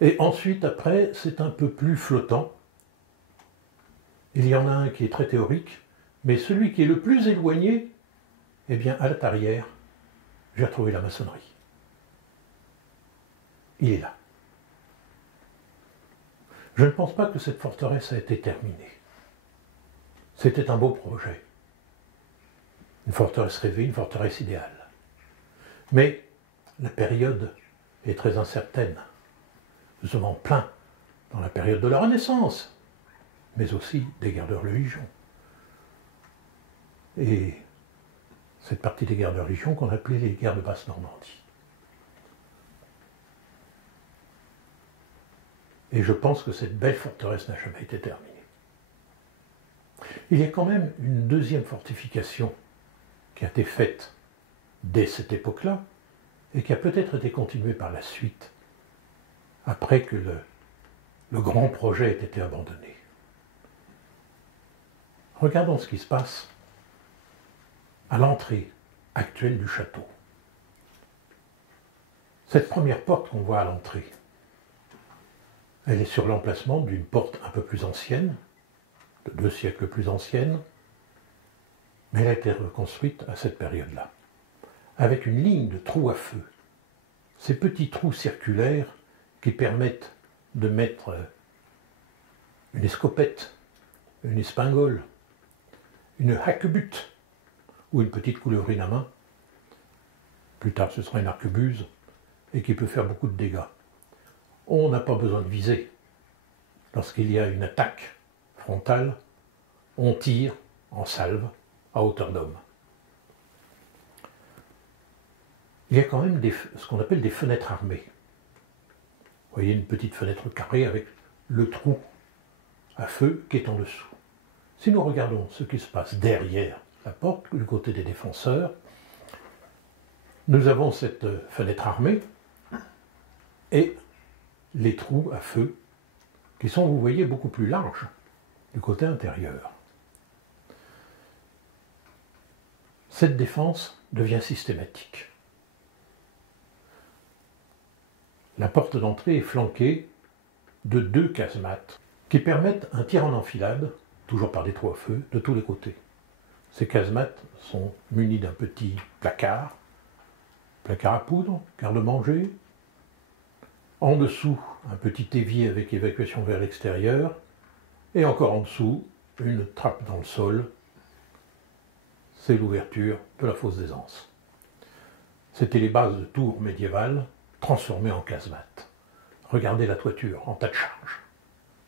Et ensuite, après, c'est un peu plus flottant. Il y en a un qui est très théorique, mais celui qui est le plus éloigné, eh bien, à la tarière, j'ai retrouvé la maçonnerie. Il est là. Je ne pense pas que cette forteresse a été terminée. C'était un beau projet. Une forteresse rêvée, une forteresse idéale. Mais la période est très incertaine. Nous sommes en plein dans la période de la Renaissance, mais aussi des guerres de religion. Et cette partie des guerres de religion qu'on appelait les guerres de Basse-Normandie. Et je pense que cette belle forteresse n'a jamais été terminée. Il y a quand même une deuxième fortification qui a été faite dès cette époque-là et qui a peut-être été continuée par la suite, après que le grand projet ait été abandonné. Regardons ce qui se passe à l'entrée actuelle du château. Cette première porte qu'on voit à l'entrée, elle est sur l'emplacement d'une porte un peu plus ancienne, de 2 siècles plus ancienne, mais elle a été reconstruite à cette période-là, avec une ligne de trous à feu. Ces petits trous circulaires qui permettent de mettre une escopette, une espingole, une hacquebute ou une petite coulevrine à main. Plus tard, ce sera une arquebuse et qui peut faire beaucoup de dégâts. On n'a pas besoin de viser. Lorsqu'il y a une attaque frontale, on tire en salve à hauteur d'homme. Il y a quand même ce qu'on appelle des fenêtres armées. Vous voyez une petite fenêtre carrée avec le trou à feu qui est en dessous. Si nous regardons ce qui se passe derrière la porte, du côté des défenseurs, nous avons cette fenêtre armée et les trous à feu qui sont, vous voyez, beaucoup plus larges du côté intérieur. Cette défense devient systématique. La porte d'entrée est flanquée de 2 casemates qui permettent un tir en enfilade, toujours par des trous à feu, de tous les côtés. Ces casemates sont munies d'un petit placard à poudre, garde-manger, en dessous un petit évier avec évacuation vers l'extérieur, et encore en dessous une trappe dans le sol. C'est l'ouverture de la fosse des Anses. C'était les bases de tours médiévales transformées en casemates. Regardez la toiture en tas de charge.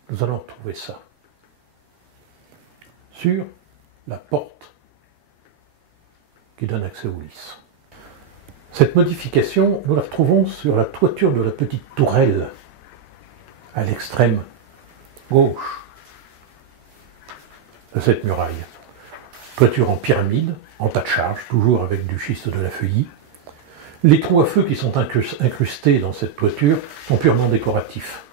Nous allons retrouver ça sur la porte qui donne accès aux lys. Cette modification, nous la retrouvons sur la toiture de la petite tourelle à l'extrême gauche de cette muraille. Toiture en pyramide, en tas de charge, toujours avec du schiste de la feuillie. Les trous à feu qui sont incrustés dans cette toiture sont purement décoratifs.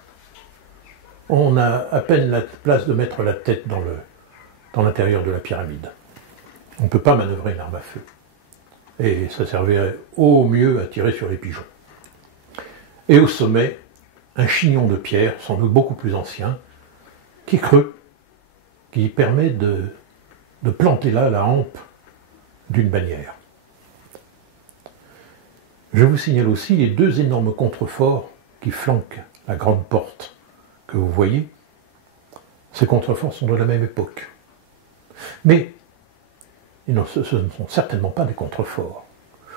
On a à peine la place de mettre la tête dans l'intérieur de la pyramide. On ne peut pas manœuvrer une arme à feu. Et ça servait au mieux à tirer sur les pigeons. Et au sommet, un chignon de pierre, sans doute beaucoup plus ancien, qui est creux, qui permet de planter là la hampe d'une bannière. Je vous signale aussi les 2 énormes contreforts qui flanquent la grande porte que vous voyez. Ces contreforts sont de la même époque. Mais ce ne sont certainement pas des contreforts.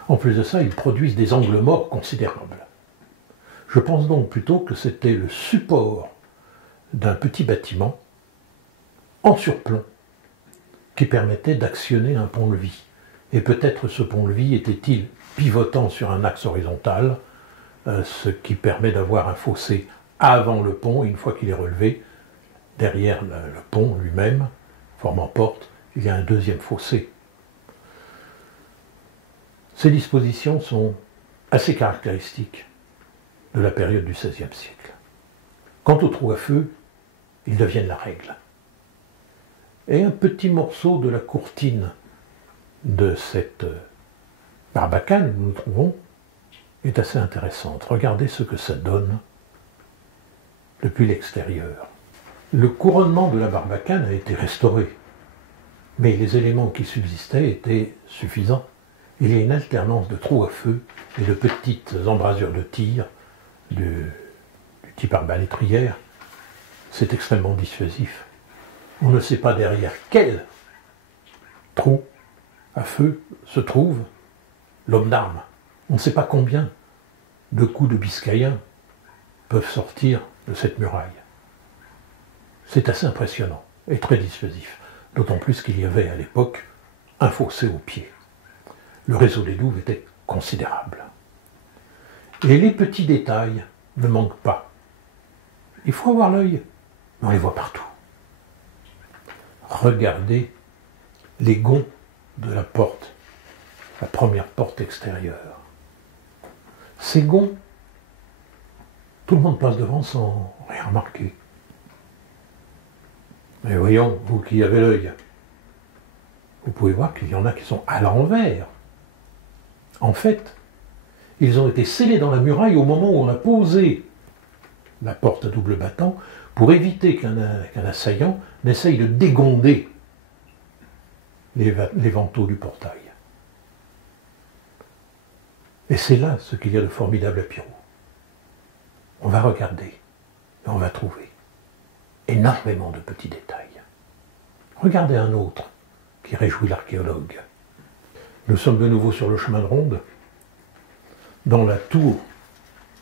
En plus de ça, ils produisent des angles morts considérables. Je pense donc plutôt que c'était le support d'un petit bâtiment en surplomb qui permettait d'actionner un pont-levis. Et peut-être ce pont-levis était-il pivotant sur un axe horizontal, ce qui permet d'avoir un fossé avant le pont, et une fois qu'il est relevé, derrière le pont lui-même, formant porte, il y a un deuxième fossé. Ces dispositions sont assez caractéristiques de la période du XVIe siècle. Quant aux trous à feu, ils deviennent la règle. Et un petit morceau de la courtine de cette barbacane que nous trouvons est assez intéressante. Regardez ce que ça donne depuis l'extérieur. Le couronnement de la barbacane a été restauré, mais les éléments qui subsistaient étaient suffisants. Il y a une alternance de trous à feu et de petites embrasures de tir du type arbalétrière. C'est extrêmement dissuasif. On ne sait pas derrière quel trou à feu se trouve l'homme d'armes. On ne sait pas combien de coups de Biscayens peuvent sortir de cette muraille. C'est assez impressionnant et très dissuasif, d'autant plus qu'il y avait à l'époque un fossé au pied. Le réseau des douves était considérable. Et les petits détails ne manquent pas. Il faut avoir l'œil, mais on les voit partout. Regardez les gonds de la porte, la première porte extérieure. Ces gonds, tout le monde passe devant sans rien remarquer. Mais voyons, vous qui avez l'œil, vous pouvez voir qu'il y en a qui sont à l'envers. En fait, ils ont été scellés dans la muraille au moment où on a posé la porte à double battant pour éviter qu'un assaillant n'essaye de dégonder les vantaux du portail. Et c'est là ce qu'il y a de formidable à Pirou. On va regarder et on va trouver énormément de petits détails. Regardez un autre qui réjouit l'archéologue. Nous sommes de nouveau sur le chemin de ronde, dans la tour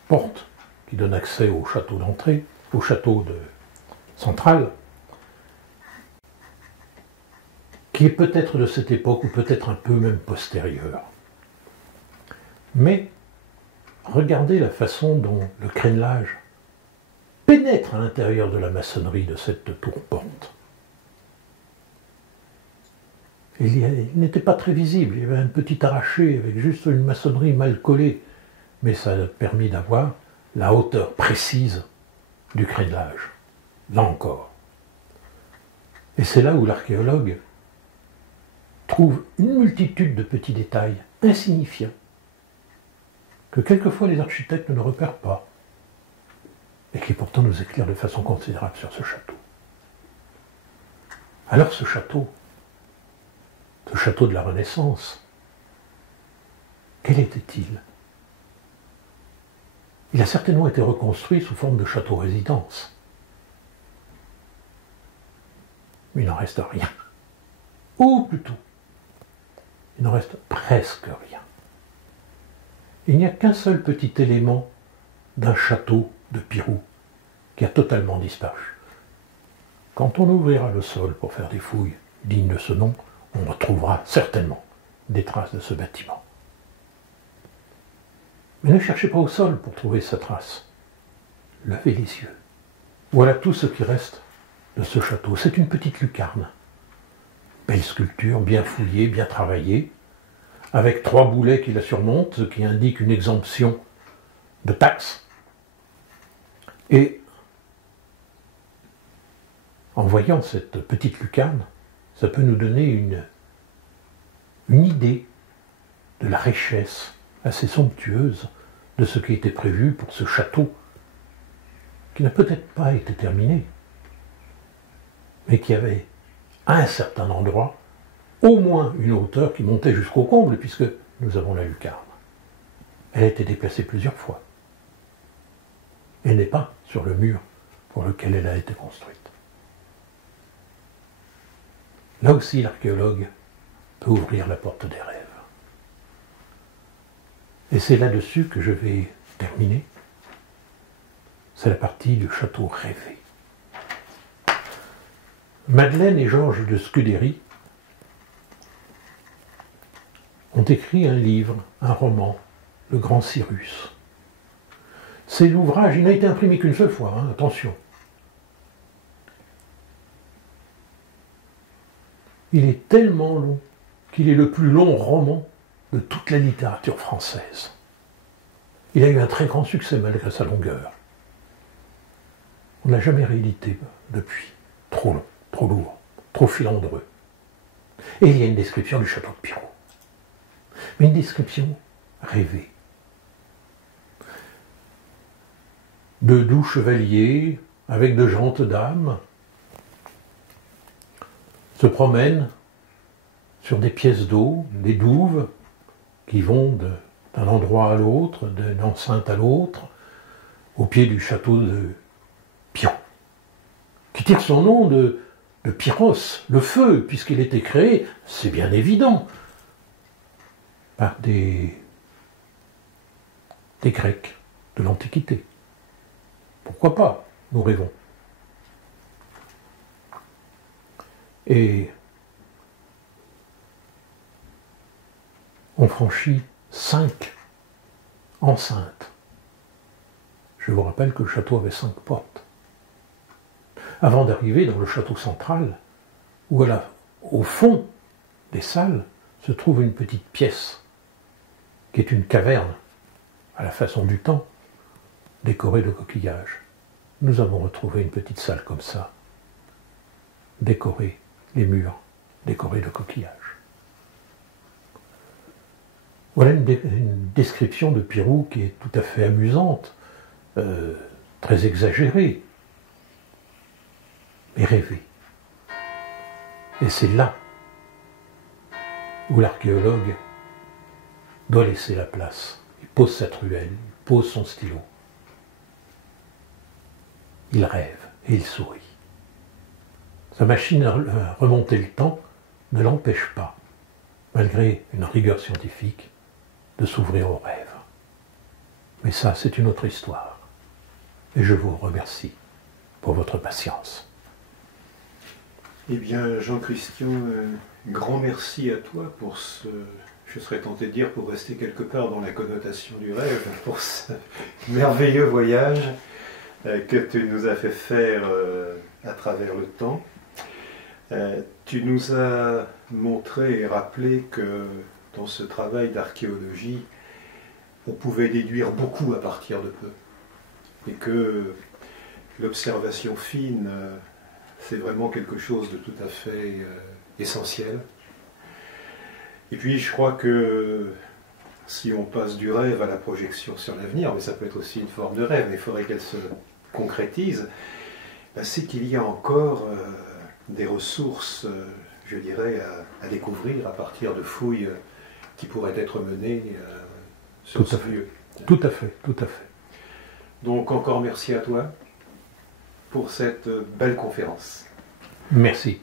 porte qui donne accès au château d'entrée, au château central, qui est peut-être de cette époque ou peut-être un peu même postérieure. Mais regardez la façon dont le crénelage pénètre à l'intérieur de la maçonnerie de cette tour-porte. Il n'était pas très visible, il y avait un petit arraché avec juste une maçonnerie mal collée, mais ça a permis d'avoir la hauteur précise du crénelage, là encore. Et c'est là où l'archéologue trouve une multitude de petits détails insignifiants que quelquefois les architectes ne repèrent pas et qui pourtant nous éclairent de façon considérable sur ce château. Alors ce château de la Renaissance, quel était-il? Il a certainement été reconstruit sous forme de château-résidence. Mais il n'en reste rien. Ou plutôt, il n'en reste presque rien. Il n'y a qu'un seul petit élément d'un château de Pirou qui a totalement disparu. Quand on ouvrira le sol pour faire des fouilles dignes de ce nom, on retrouvera certainement des traces de ce bâtiment. Mais ne cherchez pas au sol pour trouver sa trace. Levez les yeux. Voilà tout ce qui reste de ce château. C'est une petite lucarne. Belle sculpture, bien fouillée, bien travaillée, avec 3 boulets qui la surmontent, ce qui indique une exemption de taxes. Et en voyant cette petite lucarne, ça peut nous donner une idée de la richesse assez somptueuse de ce qui était prévu pour ce château, qui n'a peut-être pas été terminé, mais qui avait, à un certain endroit, au moins une hauteur qui montait jusqu'au comble, puisque nous avons la lucarne. Elle a été déplacée plusieurs fois. Elle n'est pas sur le mur pour lequel elle a été construite. Là aussi, l'archéologue peut ouvrir la porte des rêves. Et c'est là-dessus que je vais terminer. C'est la partie du château rêvé. Madeleine et Georges de Scudéry ont écrit un livre, un roman, Le Grand Cyrus. C'est l'ouvrage, il n'a été imprimé qu'une seule fois, hein, attention. Il est tellement long qu'il est le plus long roman de toute la littérature française. Il a eu un très grand succès malgré sa longueur. On ne l'a jamais réédité depuis. Trop long, trop lourd, trop filandreux. Et il y a une description du château de Pirou. Mais une description rêvée. De doux chevaliers, avec de gentes dames, se promènent sur des pièces d'eau, des douves, qui vont d'un endroit à l'autre, d'une enceinte à l'autre, au pied du château de Pirou, qui tire son nom de Pyros, le feu, puisqu'il était créé, c'est bien évident, par des Grecs, de l'Antiquité. Pourquoi pas? Nous rêvons. Et on franchit 5 enceintes. Je vous rappelle que le château avait 5 portes. Avant d'arriver dans le château central, où au fond des salles se trouve une petite pièce, qui est une caverne, à la façon du temps, décorée de coquillages. Nous avons retrouvé une petite salle comme ça, décorée, les murs décorés de coquillages. Voilà une description de Pirou qui est tout à fait amusante, très exagérée, mais rêvée. Et c'est là où l'archéologue doit laisser la place. Il pose sa truelle, il pose son stylo. Il rêve et il sourit. Sa machine à remonter le temps ne l'empêche pas, malgré une rigueur scientifique, de s'ouvrir au rêve. Mais ça, c'est une autre histoire. Et je vous remercie pour votre patience. Eh bien, Jean-Christian, grand merci à toi pour ce, je serais tenté de dire, pour rester quelque part dans la connotation du rêve, pour ce merveilleux voyage que tu nous as fait faire à travers le temps. Tu nous as montré et rappelé que dans ce travail d'archéologie, on pouvait déduire beaucoup à partir de peu. Et que l'observation fine, c'est vraiment quelque chose de tout à fait essentiel. Et puis je crois que si on passe du rêve à la projection sur l'avenir, mais ça peut être aussi une forme de rêve, mais il faudrait qu'elle se concrétise, c'est qu'il y a encore des ressources, je dirais, à découvrir à partir de fouilles qui pourraient être menées sur ce lieu. Tout à fait, tout à fait. Donc encore merci à toi pour cette belle conférence. Merci.